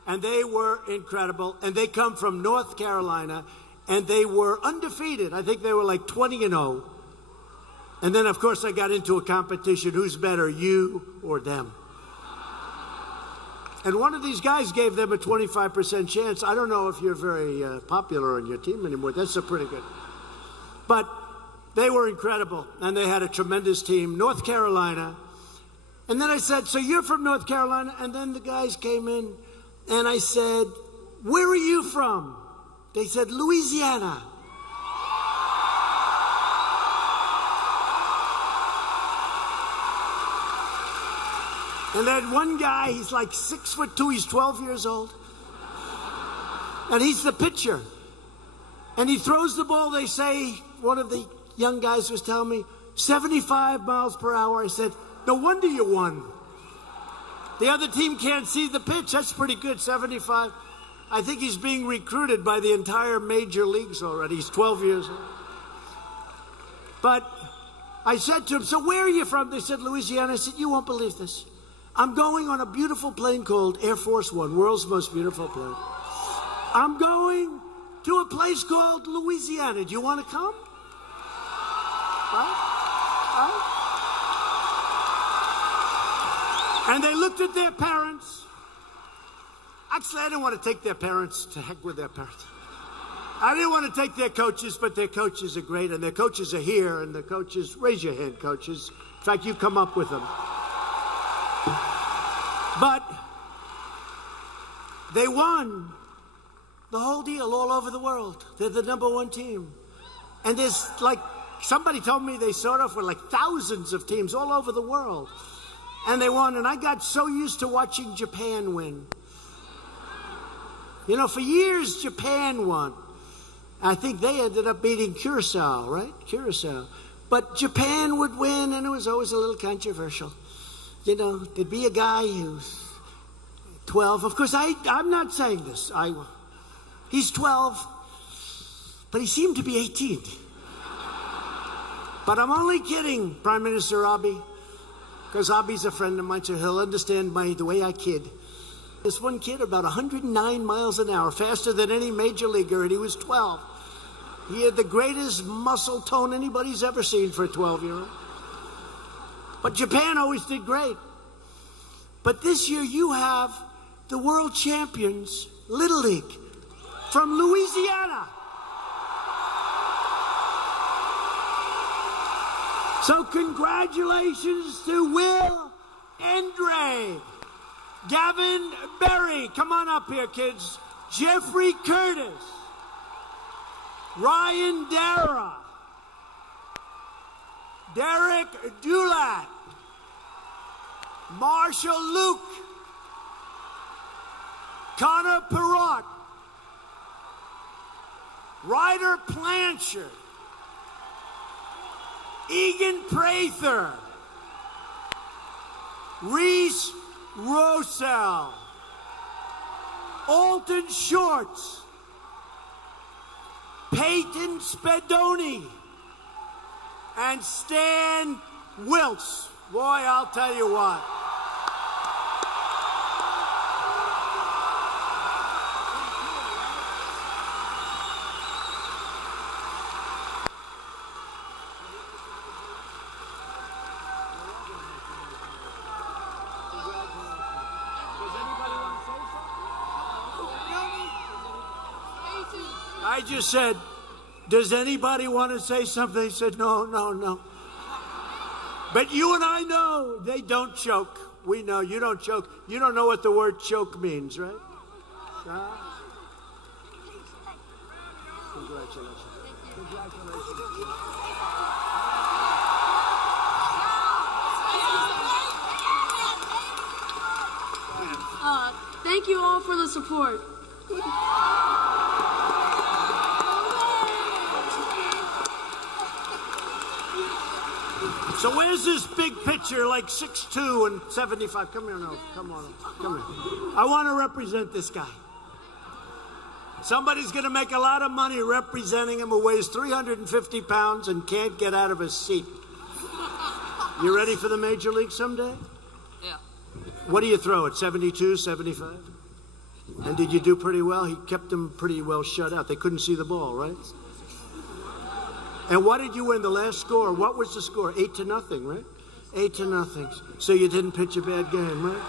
and they were incredible, and they come from North Carolina, and they were undefeated. I think they were like 20-0. And then, of course, I got into a competition. Who's better, you or them? And one of these guys gave them a 25% chance. I don't know if you're very popular on your team anymore. That's a pretty good. But they were incredible, and they had a tremendous team. North Carolina. And then I said, so you're from North Carolina? And then the guys came in, and I said, where are you from? They said, Louisiana. And then one guy, he's like 6'2", he's 12 years old. And he's the pitcher. And he throws the ball, they say, one of the young guys was telling me, 75 miles per hour. I said, no wonder you won. The other team can't see the pitch. That's pretty good, 75. I think he's being recruited by the entire major leagues already. He's 12 years old. But I said to him, so where are you from? They said, Louisiana. I said, you won't believe this. I'm going on a beautiful plane called Air Force One, world's most beautiful plane. I'm going to a place called Louisiana. Do you want to come? And they looked at their parents. Actually, I didn't want to take their parents. To heck with their parents. I didn't want to take their coaches, but their coaches are great, and their coaches are here, and the coaches, raise your hand, coaches. In fact, you come up with them. But they won the whole deal all over the world. They're the #1 team. And there's like, somebody told me they started off with like thousands of teams all over the world. And they won, and I got so used to watching Japan win. You know, for years, Japan won. I think they ended up beating Curacao, right? Curacao. But Japan would win, and it was always a little controversial. You know, there'd be a guy who's 12. Of course, I'm not saying this. He's 12, but he seemed to be 18. But I'm only kidding, Prime Minister Abe, because Abe's a friend of mine, so he'll understand the way I kid. This one kid, about 109 miles an hour, faster than any major leaguer, and he was 12. He had the greatest muscle tone anybody's ever seen for a 12-year-old. But Japan always did great. But this year you have the world champions, Little League, from Louisiana. So congratulations to Will Andrade, Gavin Berry, come on up here, kids. Jeffrey Curtis, Ryan Dara, Derek Dulat, Marshall Luke, Connor Perrott, Ryder Blanchard, Egan Prather, Reese Rosell, Alton Shorts, Peyton Spadoni, and Stan Wiltz. Boy, I'll tell you what. I just said, does anybody want to say something? They said, no, no, no. But you and I know they don't choke. We know you don't choke. You don't know what the word choke means, right? Congratulations. Congratulations. Thank you all for the support. So where's this big picture, like 6'2" and 75? Come here, no, come on, come here. I want to represent this guy. Somebody's going to make a lot of money representing him who weighs 350 pounds and can't get out of his seat. You ready for the major league someday? Yeah. What do you throw at 72, 75? And did you do pretty well? He kept them pretty well shut out. They couldn't see the ball, right? And what did you win the last score? What was the score? 8-0, right? 8-0. So you didn't pitch a bad game, right?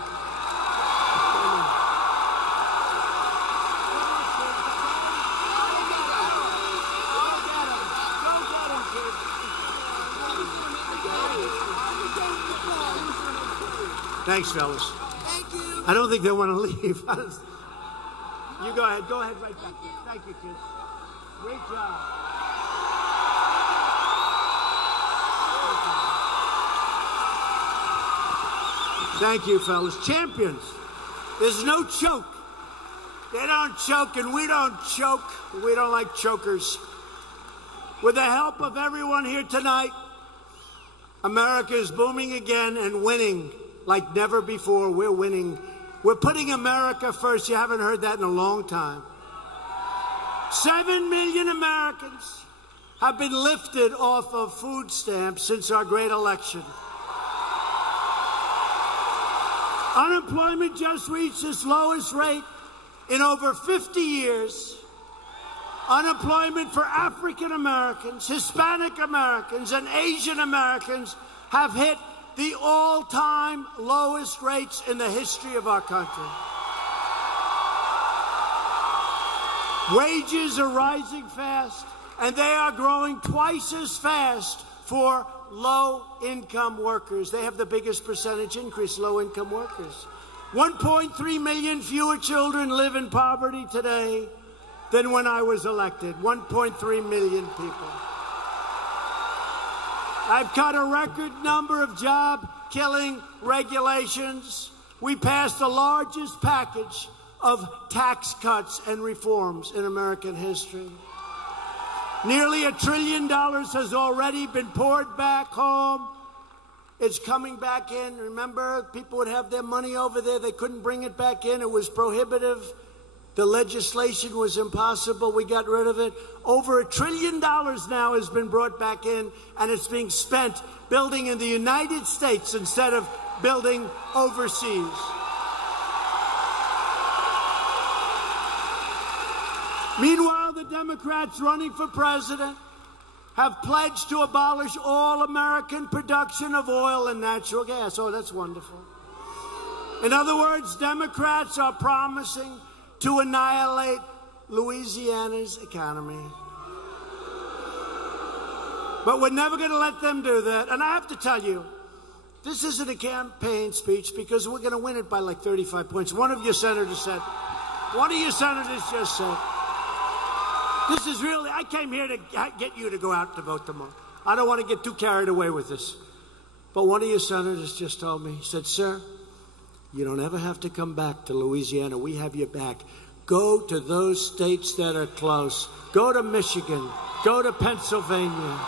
Thanks, fellas. Thank you. I don't think they want to leave. You go ahead. Go ahead right back there. Thank you, kids. Great job. Thank you, fellas. Champions. There's no choke. They don't choke, and we don't choke. We don't like chokers. With the help of everyone here tonight, America is booming again and winning like never before. We're winning We're putting America first. You haven't heard that in a long time. 7 million Americans have been lifted off of food stamps since our great election. Unemployment just reached its lowest rate in over 50 years. Unemployment for African Americans, Hispanic Americans, and Asian Americans have hit the all-time lowest rates in the history of our country. Wages are rising fast, and they are growing twice as fast for low-income workers. They have the biggest percentage increase, low-income workers. 1.3 million fewer children live in poverty today than when I was elected. 1.3 million people. I've cut a record number of job-killing regulations. We passed the largest package of tax cuts and reforms in American history. Nearly $1 trillion has already been poured back home. It's coming back in. Remember, people would have their money over there. They couldn't bring it back in. It was prohibitive. The legislation was impossible. We got rid of it. Over $1 trillion now has been brought back in, and it's being spent building in the United States instead of building overseas. Meanwhile, the Democrats running for president have pledged to abolish all American production of oil and natural gas. Oh, that's wonderful. In other words, Democrats are promising to annihilate Louisiana's economy. But we're never going to let them do that. And I have to tell you, this isn't a campaign speech because we're going to win it by like 35 points. One of your senators just said, this is really, I came here to get you to go out to vote tomorrow. I don't want to get too carried away with this. But one of your senators just told me, he said, sir, you don't ever have to come back to Louisiana. We have your back. Go to those states that are close. Go to Michigan. Go to Pennsylvania.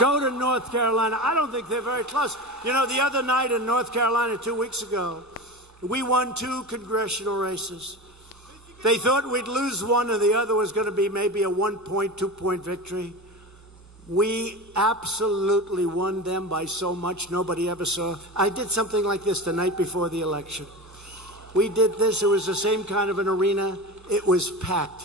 Go to North Carolina. I don't think they're very close. You know, the other night in North Carolina 2 weeks ago, we won 2 congressional races. They thought we'd lose one and the other was going to be maybe a 1-point, 2-point victory. We absolutely won them by so much nobody ever saw. I did something like this the night before the election. We did this. It was the same kind of an arena. It was packed.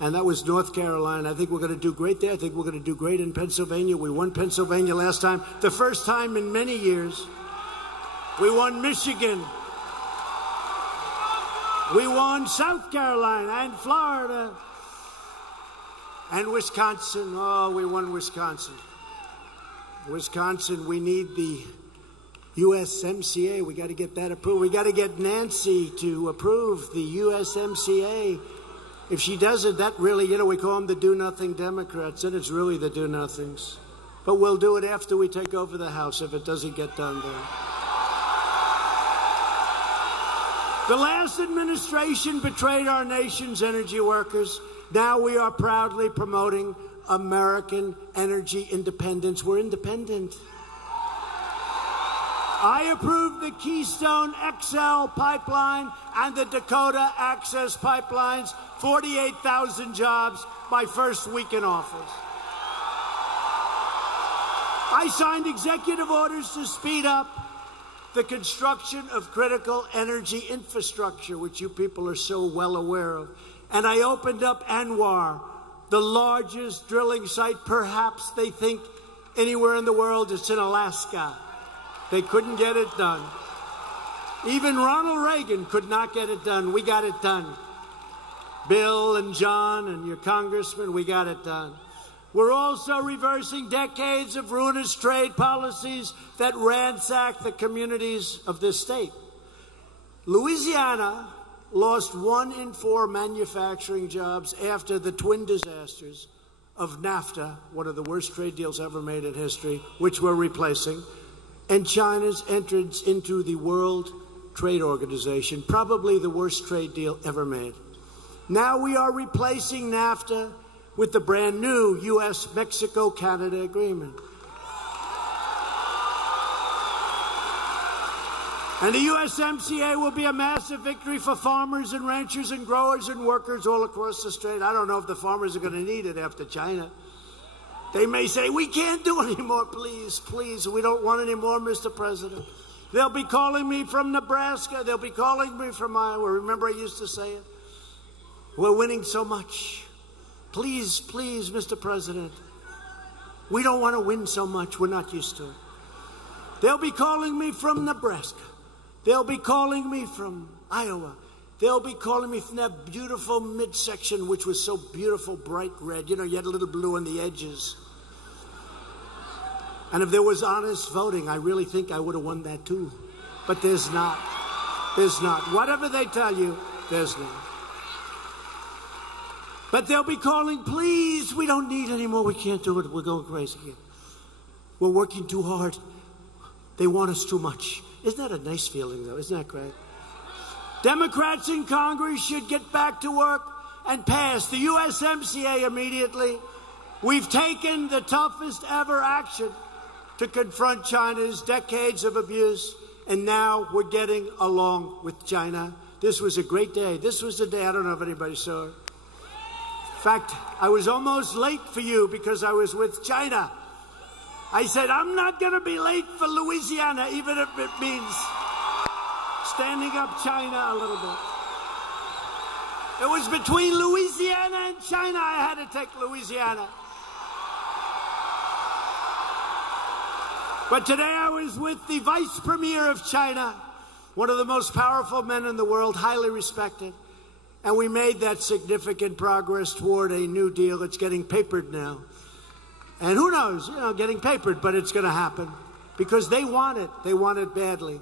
And that was North Carolina. I think we're going to do great there. I think we're going to do great in Pennsylvania. We won Pennsylvania last time, the first time in many years. We won Michigan. We won South Carolina and Florida and Wisconsin. Oh, we won Wisconsin. Wisconsin, we need the USMCA. We got to get that approved. We got to get Nancy to approve the USMCA. If she doesn't, that really, you know, we call them the do-nothing Democrats, and it's really the do-nothings. But we'll do it after we take over the House if it doesn't get done there. The last administration betrayed our nation's energy workers. Now we are proudly promoting American energy independence. We're independent. I approved the Keystone XL pipeline and the Dakota Access pipelines, 48,000 jobs my first week in office. I signed executive orders to speed up the construction of critical energy infrastructure, which you people are so well aware of. And I opened up ANWR, the largest drilling site, perhaps they think, anywhere in the world. It's in Alaska. They couldn't get it done. Even Ronald Reagan could not get it done. We got it done. Bill and John and your congressman, we got it done. We're also reversing decades of ruinous trade policies that ransacked the communities of this state. Louisiana lost 1 in 4 manufacturing jobs after the twin disasters of NAFTA, one of the worst trade deals ever made in history, which we're replacing, and China's entrance into the World Trade Organization, probably the worst trade deal ever made. Now we are replacing NAFTA with the brand new U.S.-Mexico-Canada agreement. And the USMCA will be a massive victory for farmers and ranchers and growers and workers all across the strait. I don't know if the farmers are going to need it after China. They may say, we can't do it anymore. Please, please, we don't want any more, Mr. President. They'll be calling me from Nebraska. They'll be calling me from Iowa. Remember I used to say it? We're winning so much. Please, please, Mr. President. We don't want to win so much. We're not used to it. They'll be calling me from Nebraska. They'll be calling me from Iowa. They'll be calling me from that beautiful midsection, which was so beautiful, bright red. You know, you had a little blue on the edges. And if there was honest voting, I really think I would have won that too. But there's not. There's not. Whatever they tell you, there's not. But they'll be calling, please, we don't need any more. We can't do it. We're going crazy here. We're working too hard. They want us too much. Isn't that a nice feeling, though? Isn't that great? Democrats in Congress should get back to work and pass the USMCA immediately. We've taken the toughest ever action to confront China's decades of abuse, and now we're getting along with China. This was a great day. This was the day, I don't know if anybody saw it. In fact, I was almost late for you because I was with China. I said, I'm not going to be late for Louisiana, even if it means standing up China a little bit. It was between Louisiana and China. I had to take Louisiana. But today I was with the Vice Premier of China, one of the most powerful men in the world, highly respected. And we made that significant progress toward a new deal. It's getting papered now. And who knows, you know, getting papered, but it's going to happen because they want it. They want it badly.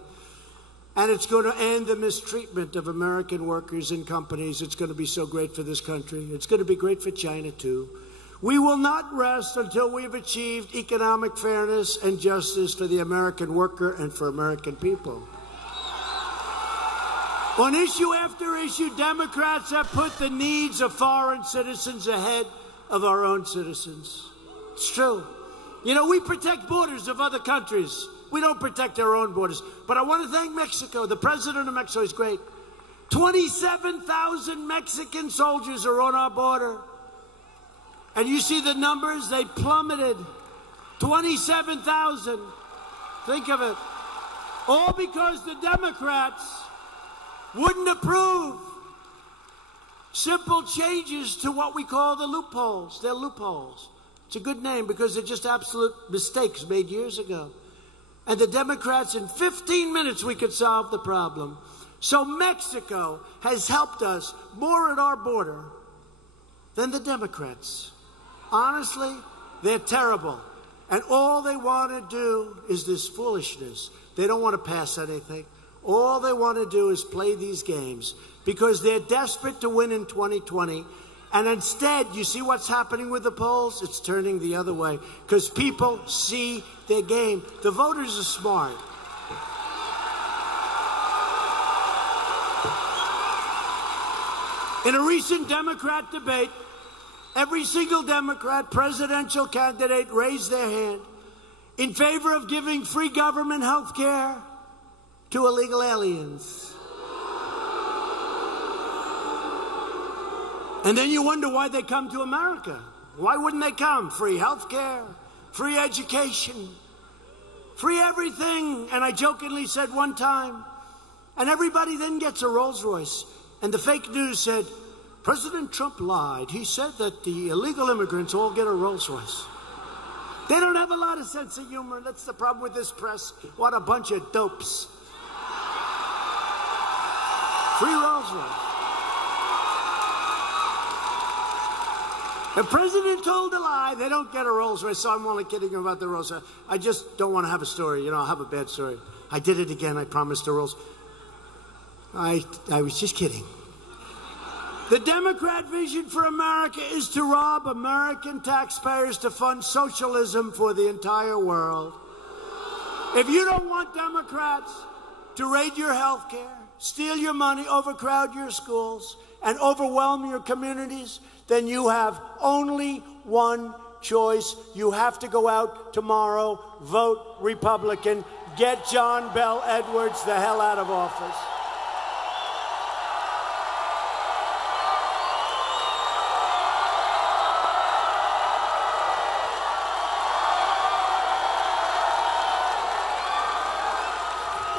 And it's going to end the mistreatment of American workers and companies. It's going to be so great for this country. It's going to be great for China, too. We will not rest until we've achieved economic fairness and justice for the American worker and for American people. On issue after issue, Democrats have put the needs of foreign citizens ahead of our own citizens. It's true. You know, we protect borders of other countries. We don't protect our own borders. But I want to thank Mexico. The president of Mexico is great. 27,000 Mexican soldiers are on our border. And you see the numbers, they plummeted. 27,000. Think of it. All because the Democrats wouldn't approve simple changes to what we call the loopholes. They're loopholes. It's a good name because they're just absolute mistakes made years ago. And the Democrats, in 15 minutes, we could solve the problem. So Mexico has helped us more at our border than the Democrats. Honestly, they're terrible. And all they want to do is this foolishness. They don't want to pass anything. All they want to do is play these games because they're desperate to win in 2020. And instead, you see what's happening with the polls? It's turning the other way because people see their game. The voters are smart. In a recent Democrat debate, every single Democrat presidential candidate raised their hand in favor of giving free government health care to illegal aliens. And then you wonder why they come to America. Why wouldn't they come? Free health care, free education, free everything. And I jokingly said one time, and everybody then gets a Rolls Royce. And the fake news said, President Trump lied. He said that the illegal immigrants all get a Rolls Royce. They don't have a lot of sense of humor. That's the problem with this press. What a bunch of dopes. Free Rolls Royce. The president told a lie. They don't get a Rolls Royce, so I'm only kidding about the Rolls Royce. I just don't want to have a story. You know, I'll have a bad story. I did it again. I promised a Rolls. I was just kidding. The Democrat vision for America is to rob American taxpayers to fund socialism for the entire world. If you don't want Democrats to raid your health care, steal your money, overcrowd your schools, and overwhelm your communities, then you have only one choice. You have to go out tomorrow, vote Republican, get John Bel Edwards the hell out of office.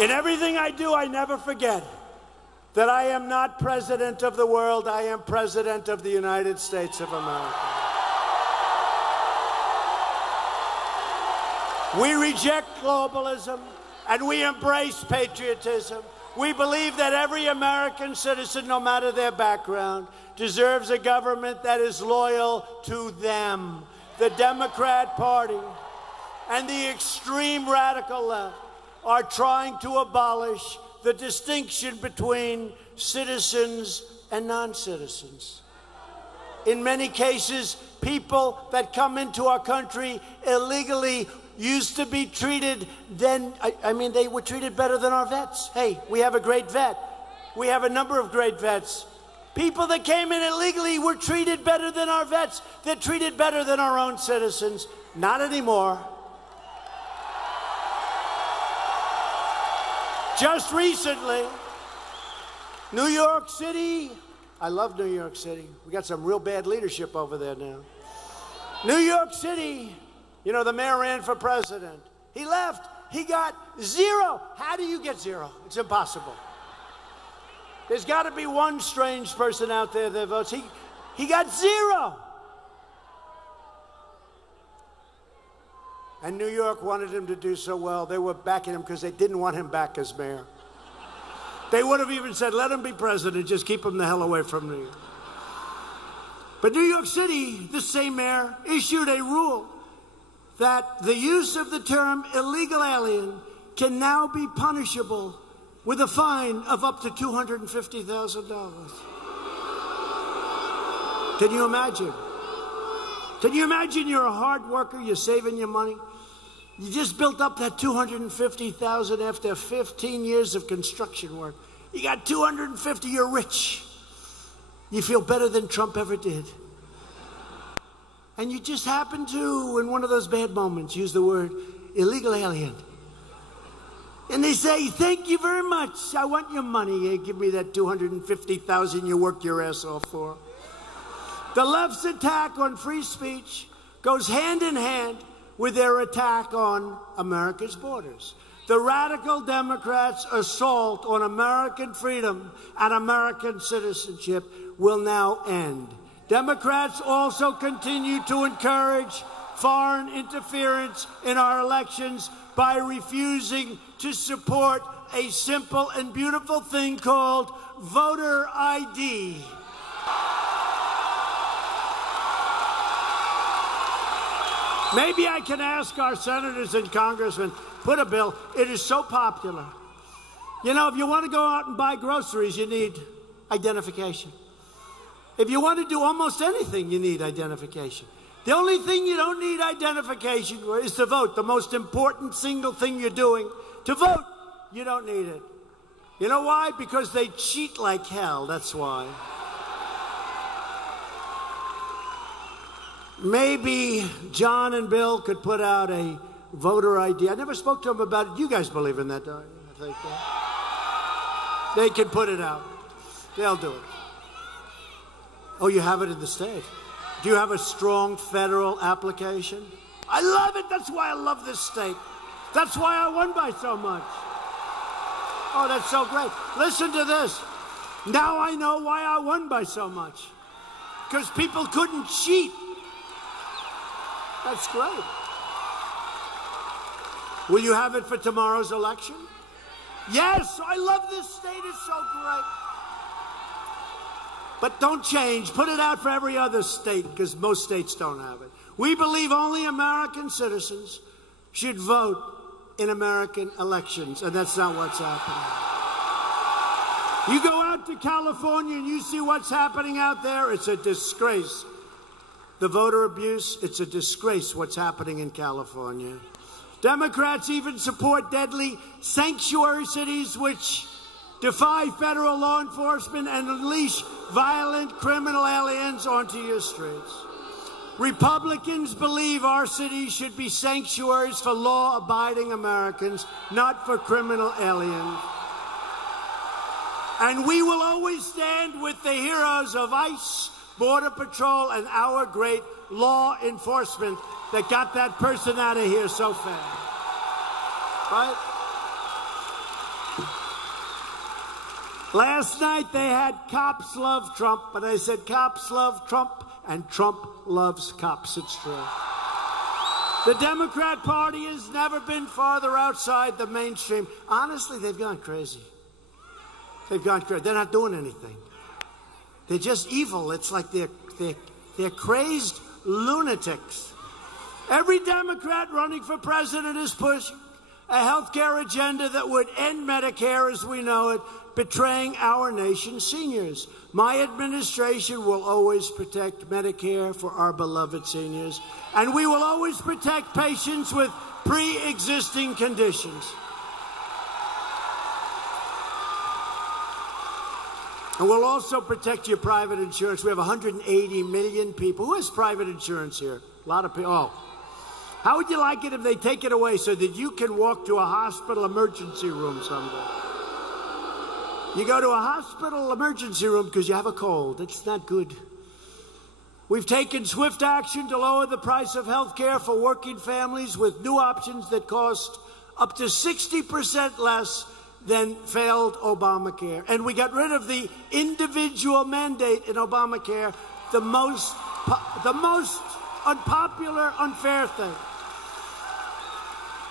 In everything I do, I never forget that I am not president of the world, I am president of the United States of America. We reject globalism and we embrace patriotism. We believe that every American citizen, no matter their background, deserves a government that is loyal to them. The Democrat Party and the extreme radical left are trying to abolish the distinction between citizens and non-citizens. In many cases, people that come into our country illegally used to be treated then, they were treated better than our vets. Hey, we have a great vet. We have a number of great vets. People that came in illegally were treated better than our vets. They're treated better than our own citizens. Not anymore. Just recently, New York City, I love New York City. We got some real bad leadership over there now. New York City, you know, the mayor ran for president. He left, he got 0. How do you get 0? It's impossible. There's got to be one strange person out there that votes. He got 0. And New York wanted him to do so well. They were backing him because they didn't want him back as mayor. They would have even said, let him be president, just keep him the hell away from New York. But New York City, this same mayor, issued a rule that the use of the term illegal alien can now be punishable with a fine of up to $250,000. Can you imagine? Can you imagine you're a hard worker, you're saving your money? You just built up that $250,000 after 15 years of construction work. You got $250,000, you're rich. You feel better than Trump ever did. And you just happen to, in one of those bad moments, use the word illegal alien. And they say, thank you very much. I want your money. Give me that $250,000 you worked your ass off for. The left's attack on free speech goes hand in hand with their attack on America's borders. The radical Democrats' assault on American freedom and American citizenship will now end. Democrats also continue to encourage foreign interference in our elections by refusing to support a simple and beautiful thing called voter ID. Maybe I can ask our senators and congressmen, put a bill. It is so popular. You know, if you want to go out and buy groceries, you need identification. If you want to do almost anything, you need identification. The only thing you don't need identification for is to vote. The most important single thing you're doing. To vote, you don't need it. You know why? Because they cheat like hell. That's why. Maybe John and Bill could put out a voter ID. I never spoke to them about it. You guys believe in that, don't you? I think they can put it out. They'll do it. Oh, you have it in the state. Do you have a strong federal application? I love it. That's why I love this state. That's why I won by so much. Oh, that's so great. Listen to this. Now I know why I won by so much. Because people couldn't cheat. That's great. Will you have it for tomorrow's election? Yes, I love this state. It's so great. But don't change. Put it out for every other state, because most states don't have it. We believe only American citizens should vote in American elections, and that's not what's happening. You go out to California and you see what's happening out there, it's a disgrace. The voter abuse, it's a disgrace what's happening in California. Democrats even support deadly sanctuary cities which defy federal law enforcement and unleash violent criminal aliens onto your streets. Republicans believe our cities should be sanctuaries for law-abiding Americans, not for criminal aliens. And we will always stand with the heroes of ICE, Border Patrol, and our great law enforcement that got that person out of here so fast. Right? Last night they had cops love Trump, but I said cops love Trump and Trump loves cops. It's true. The Democrat Party has never been farther outside the mainstream. Honestly, they've gone crazy. They've gone crazy. They're not doing anything. They're just evil. It's like they're crazed lunatics. Every Democrat running for president is pushing a health care agenda that would end Medicare as we know it, betraying our nation's seniors. My administration will always protect Medicare for our beloved seniors, and we will always protect patients with pre-existing conditions. And we'll also protect your private insurance. We have 180 million people. Who has private insurance here? A lot of people. Oh. How would you like it if they take it away so that you can walk to a hospital emergency room someday? You go to a hospital emergency room because you have a cold. It's not good. We've taken swift action to lower the price of health care for working families with new options that cost up to 60% less than failed Obamacare. And we got rid of the individual mandate in Obamacare, the most unpopular, unfair thing.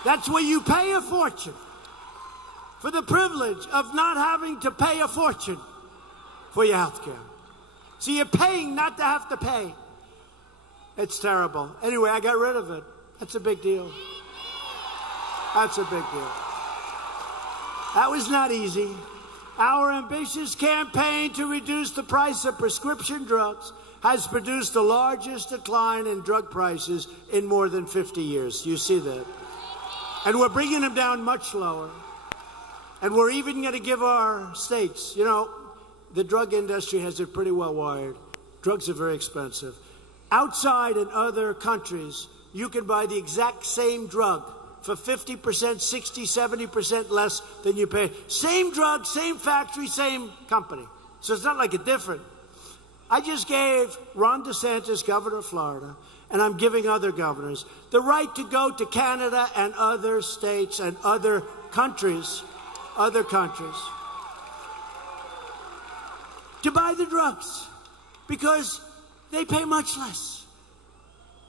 That's where you pay a fortune for the privilege of not having to pay a fortune for your health care. So you're paying not to have to pay. It's terrible. Anyway, I got rid of it. That's a big deal. That's a big deal. That was not easy. Our ambitious campaign to reduce the price of prescription drugs has produced the largest decline in drug prices in more than 50 years. You see that? And we're bringing them down much lower. And we're even going to give our states, you know, the drug industry has it pretty well wired. Drugs are very expensive. Outside in other countries, you can buy the exact same drug for 50%, 60, 70% less than you pay. Same drug, same factory, same company. So it's not like it's different. I just gave Ron DeSantis, governor of Florida, and I'm giving other governors the right to go to Canada and other states and other countries to buy the drugs because they pay much less.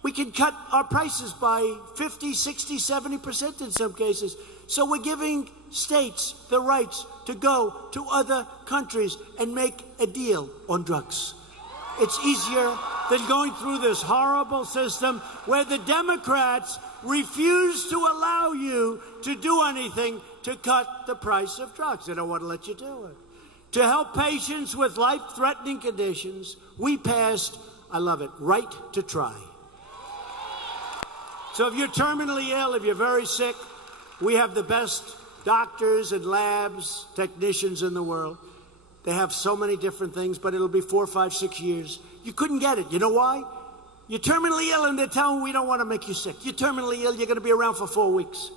We can cut our prices by 50, 60, 70% in some cases. So we're giving states the rights to go to other countries and make a deal on drugs. It's easier than going through this horrible system where the Democrats refuse to allow you to do anything to cut the price of drugs. They don't want to let you do it. To help patients with life-threatening conditions, we passed, I love it, Right to Try. So if you're terminally ill, if you're very sick, we have the best doctors and labs, technicians in the world. They have so many different things, but it'll be 4, 5, 6 years. You couldn't get it. You know why? You're terminally ill, and they're telling we don't want to make you sick. You're terminally ill. You're going to be around for 4 weeks.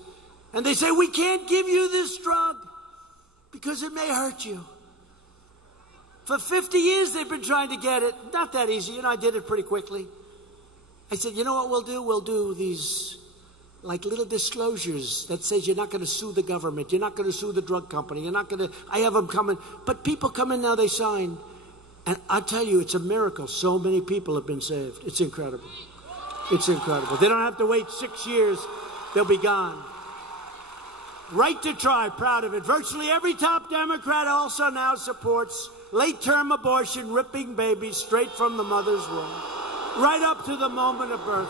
And they say, we can't give you this drug because it may hurt you. For 50 years, they've been trying to get it. Not that easy. You know, I did it pretty quickly. I said, you know what we'll do? We'll do these like little disclosures that says you're not going to sue the government. You're not going to sue the drug company. You're not going to, I have them coming. But people come in now, they sign. And I tell you, it's a miracle. So many people have been saved. It's incredible. It's incredible. They don't have to wait 6 years. They'll be gone. Right to Try, proud of it. Virtually every top Democrat also now supports late-term abortion, ripping babies straight from the mother's womb, right up to the moment of birth.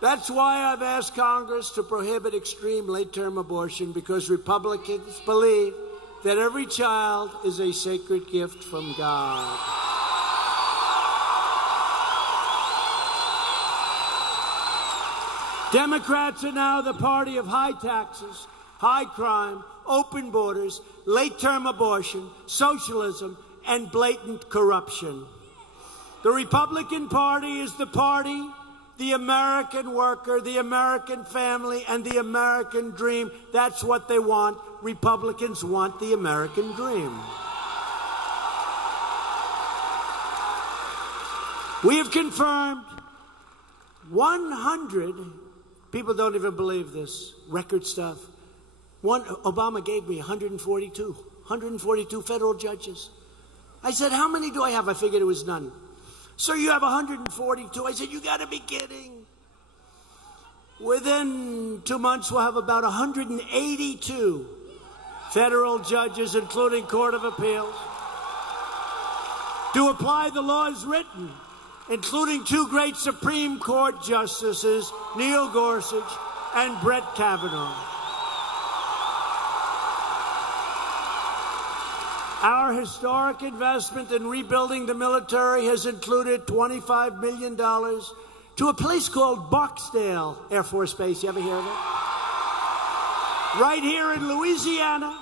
That's why I've asked Congress to prohibit extreme late-term abortion, because Republicans believe that every child is a sacred gift from God. Democrats are now the party of high taxes, high crime, open borders, late-term abortion, socialism, and blatant corruption. The Republican Party is the party, the American worker, the American family, and the American dream. That's what they want. Republicans want the American dream. We have confirmed 100, people don't even believe this, record stuff. Obama gave me 142 federal judges. I said, how many do I have? I figured it was none. Sir, you have 142. I said, you got to be kidding. Within 2 months, we'll have about 182 federal judges, including Court of Appeals, to apply the laws written, including 2 great Supreme Court justices, Neil Gorsuch and Brett Kavanaugh. Our historic investment in rebuilding the military has included $25 million to a place called Barksdale Air Force Base. You ever hear of it? Right here in Louisiana.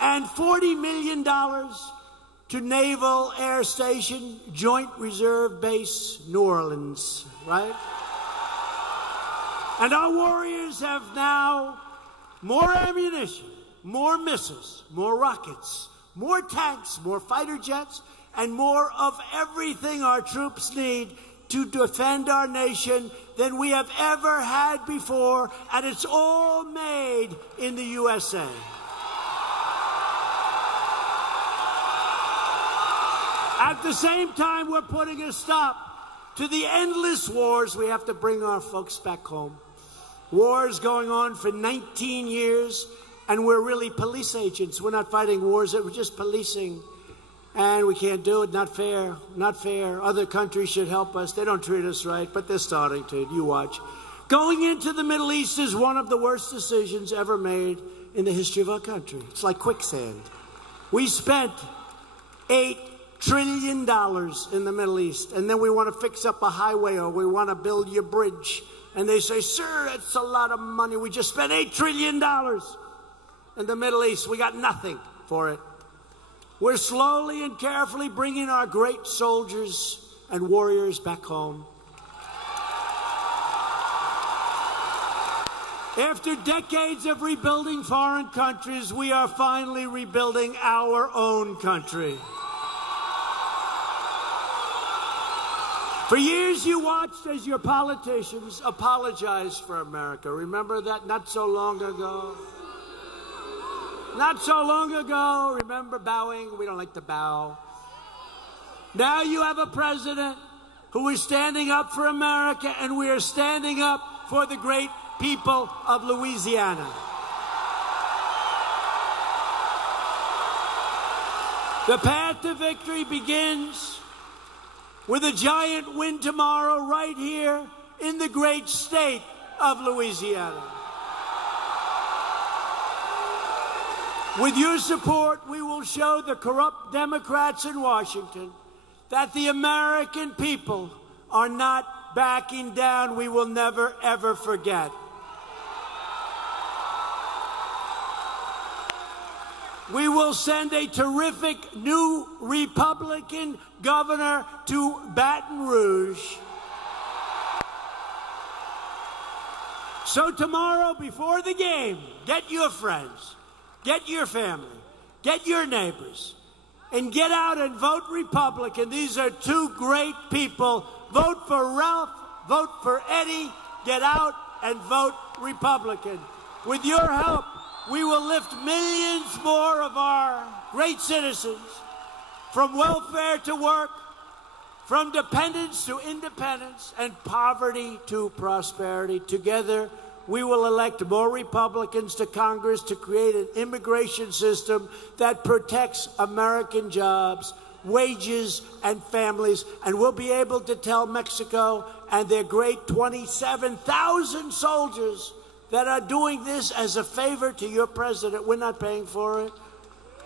And $40 million to Naval Air Station, Joint Reserve Base, New Orleans, right? And our warriors have now more ammunition, more missiles, more rockets, more tanks, more fighter jets, and more of everything our troops need to defend our nation than we have ever had before, and it's all made in the USA. At the same time, we're putting a stop to the endless wars. We have to bring our folks back home. Wars going on for 19 years, and we're really police agents. We're not fighting wars, we're just policing. And we can't do it. Not fair. Not fair. Other countries should help us. They don't treat us right, but they're starting to. You watch. Going into the Middle East is one of the worst decisions ever made in the history of our country. It's like quicksand. We spent $8 trillion in the Middle East, and then we want to fix up a highway or we want to build your bridge. And they say, sir, that's a lot of money. We just spent $8 trillion in the Middle East. We got nothing for it. We're slowly and carefully bringing our great soldiers and warriors back home. After decades of rebuilding foreign countries, we are finally rebuilding our own country. For years, you watched as your politicians apologized for America. Remember that not so long ago? Not so long ago, remember bowing? We don't like to bow. Now you have a president who is standing up for America, and we are standing up for the great people of Louisiana. The path to victory begins with a giant win tomorrow right here in the great state of Louisiana. With your support, we will show the corrupt Democrats in Washington that the American people are not backing down. We will never, ever forget. We will send a terrific new Republican governor to Baton Rouge. So tomorrow, before the game, get your friends, get your family, get your neighbors, and get out and vote Republican. These are 2 great people. Vote for Ralph, vote for Eddie, get out and vote Republican. With your help, we will lift millions more of our great citizens from welfare to work, from dependence to independence, and poverty to prosperity. Together, we will elect more Republicans to Congress to create an immigration system that protects American jobs, wages, and families. And we'll be able to tell Mexico and their great 27,000 soldiers that are doing this as a favor to your president. We're not paying for it.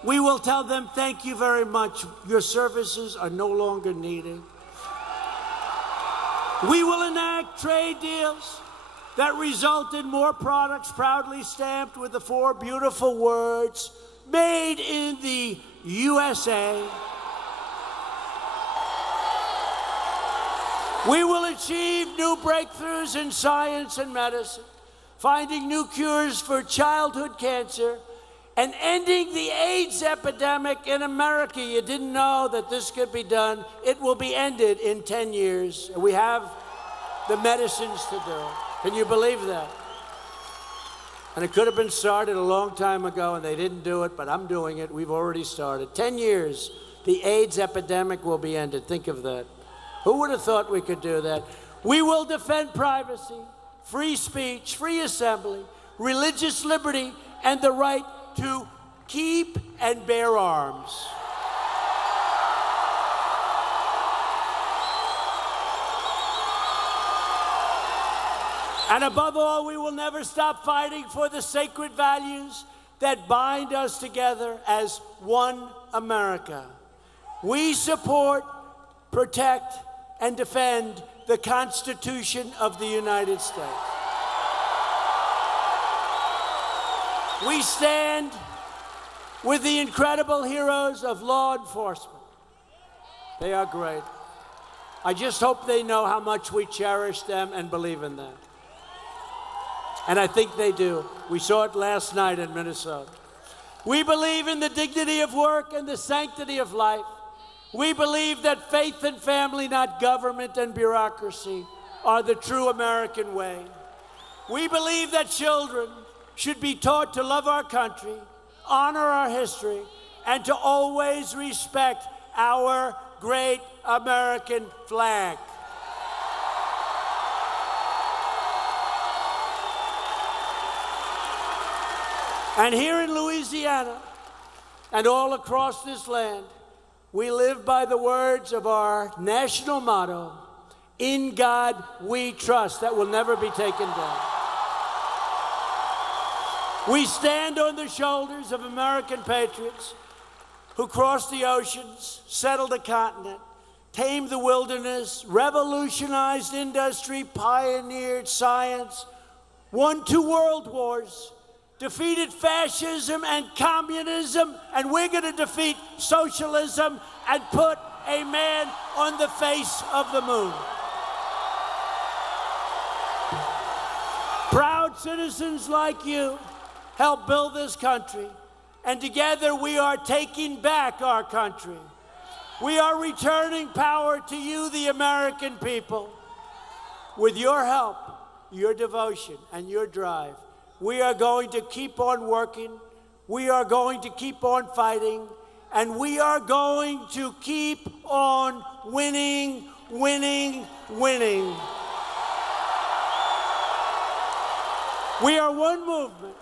We will tell them, thank you very much. Your services are no longer needed. We will enact trade deals that result in more products proudly stamped with the 4 beautiful words, made in the USA. We will achieve new breakthroughs in science and medicine, finding new cures for childhood cancer, and ending the AIDS epidemic in America. You didn't know that this could be done. It will be ended in 10 years. We have the medicines to do it. Can you believe that? And it could have been started a long time ago, and they didn't do it, but I'm doing it. We've already started. 10 years, the AIDS epidemic will be ended. Think of that. Who would have thought we could do that? We will defend privacy, free speech, free assembly, religious liberty, and the right to keep and bear arms. And above all, we will never stop fighting for the sacred values that bind us together as one America. We support, protect, and defend the Constitution of the United States. We stand with the incredible heroes of law enforcement. They are great. I just hope they know how much we cherish them and believe in them. And I think they do. We saw it last night in Minnesota. We believe in the dignity of work and the sanctity of life. We believe that faith and family, not government and bureaucracy, are the true American way. We believe that children should be taught to love our country, honor our history, and to always respect our great American flag. And here in Louisiana and all across this land, we live by the words of our national motto, "In God we trust," that will never be taken down. We stand on the shoulders of American patriots who crossed the oceans, settled a continent, tamed the wilderness, revolutionized industry, pioneered science, won 2 world wars, defeated fascism and communism, and we're going to defeat socialism and put a man on the face of the moon. Proud citizens like you help build this country, and together we are taking back our country. We are returning power to you, the American people. With your help, your devotion, and your drive, we are going to keep on working, we are going to keep on fighting, and we are going to keep on winning, winning, winning. We are one movement,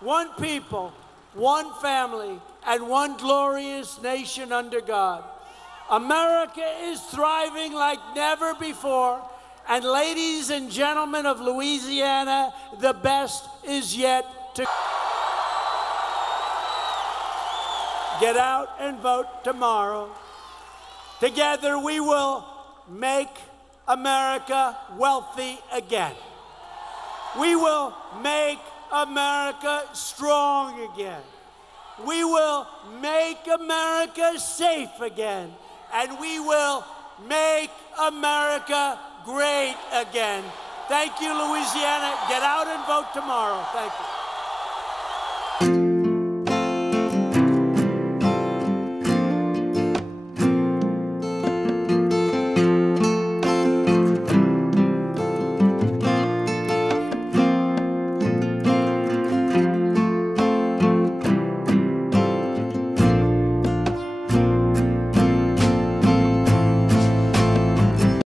one people, one family, and one glorious nation under God. America is thriving like never before. And ladies and gentlemen of Louisiana, the best is yet to come. Get out and vote tomorrow. Together we will make America wealthy again. We will make America strong again. We will make America safe again. And we will make America great again. Thank you, Louisiana. Get out and vote tomorrow. Thank you.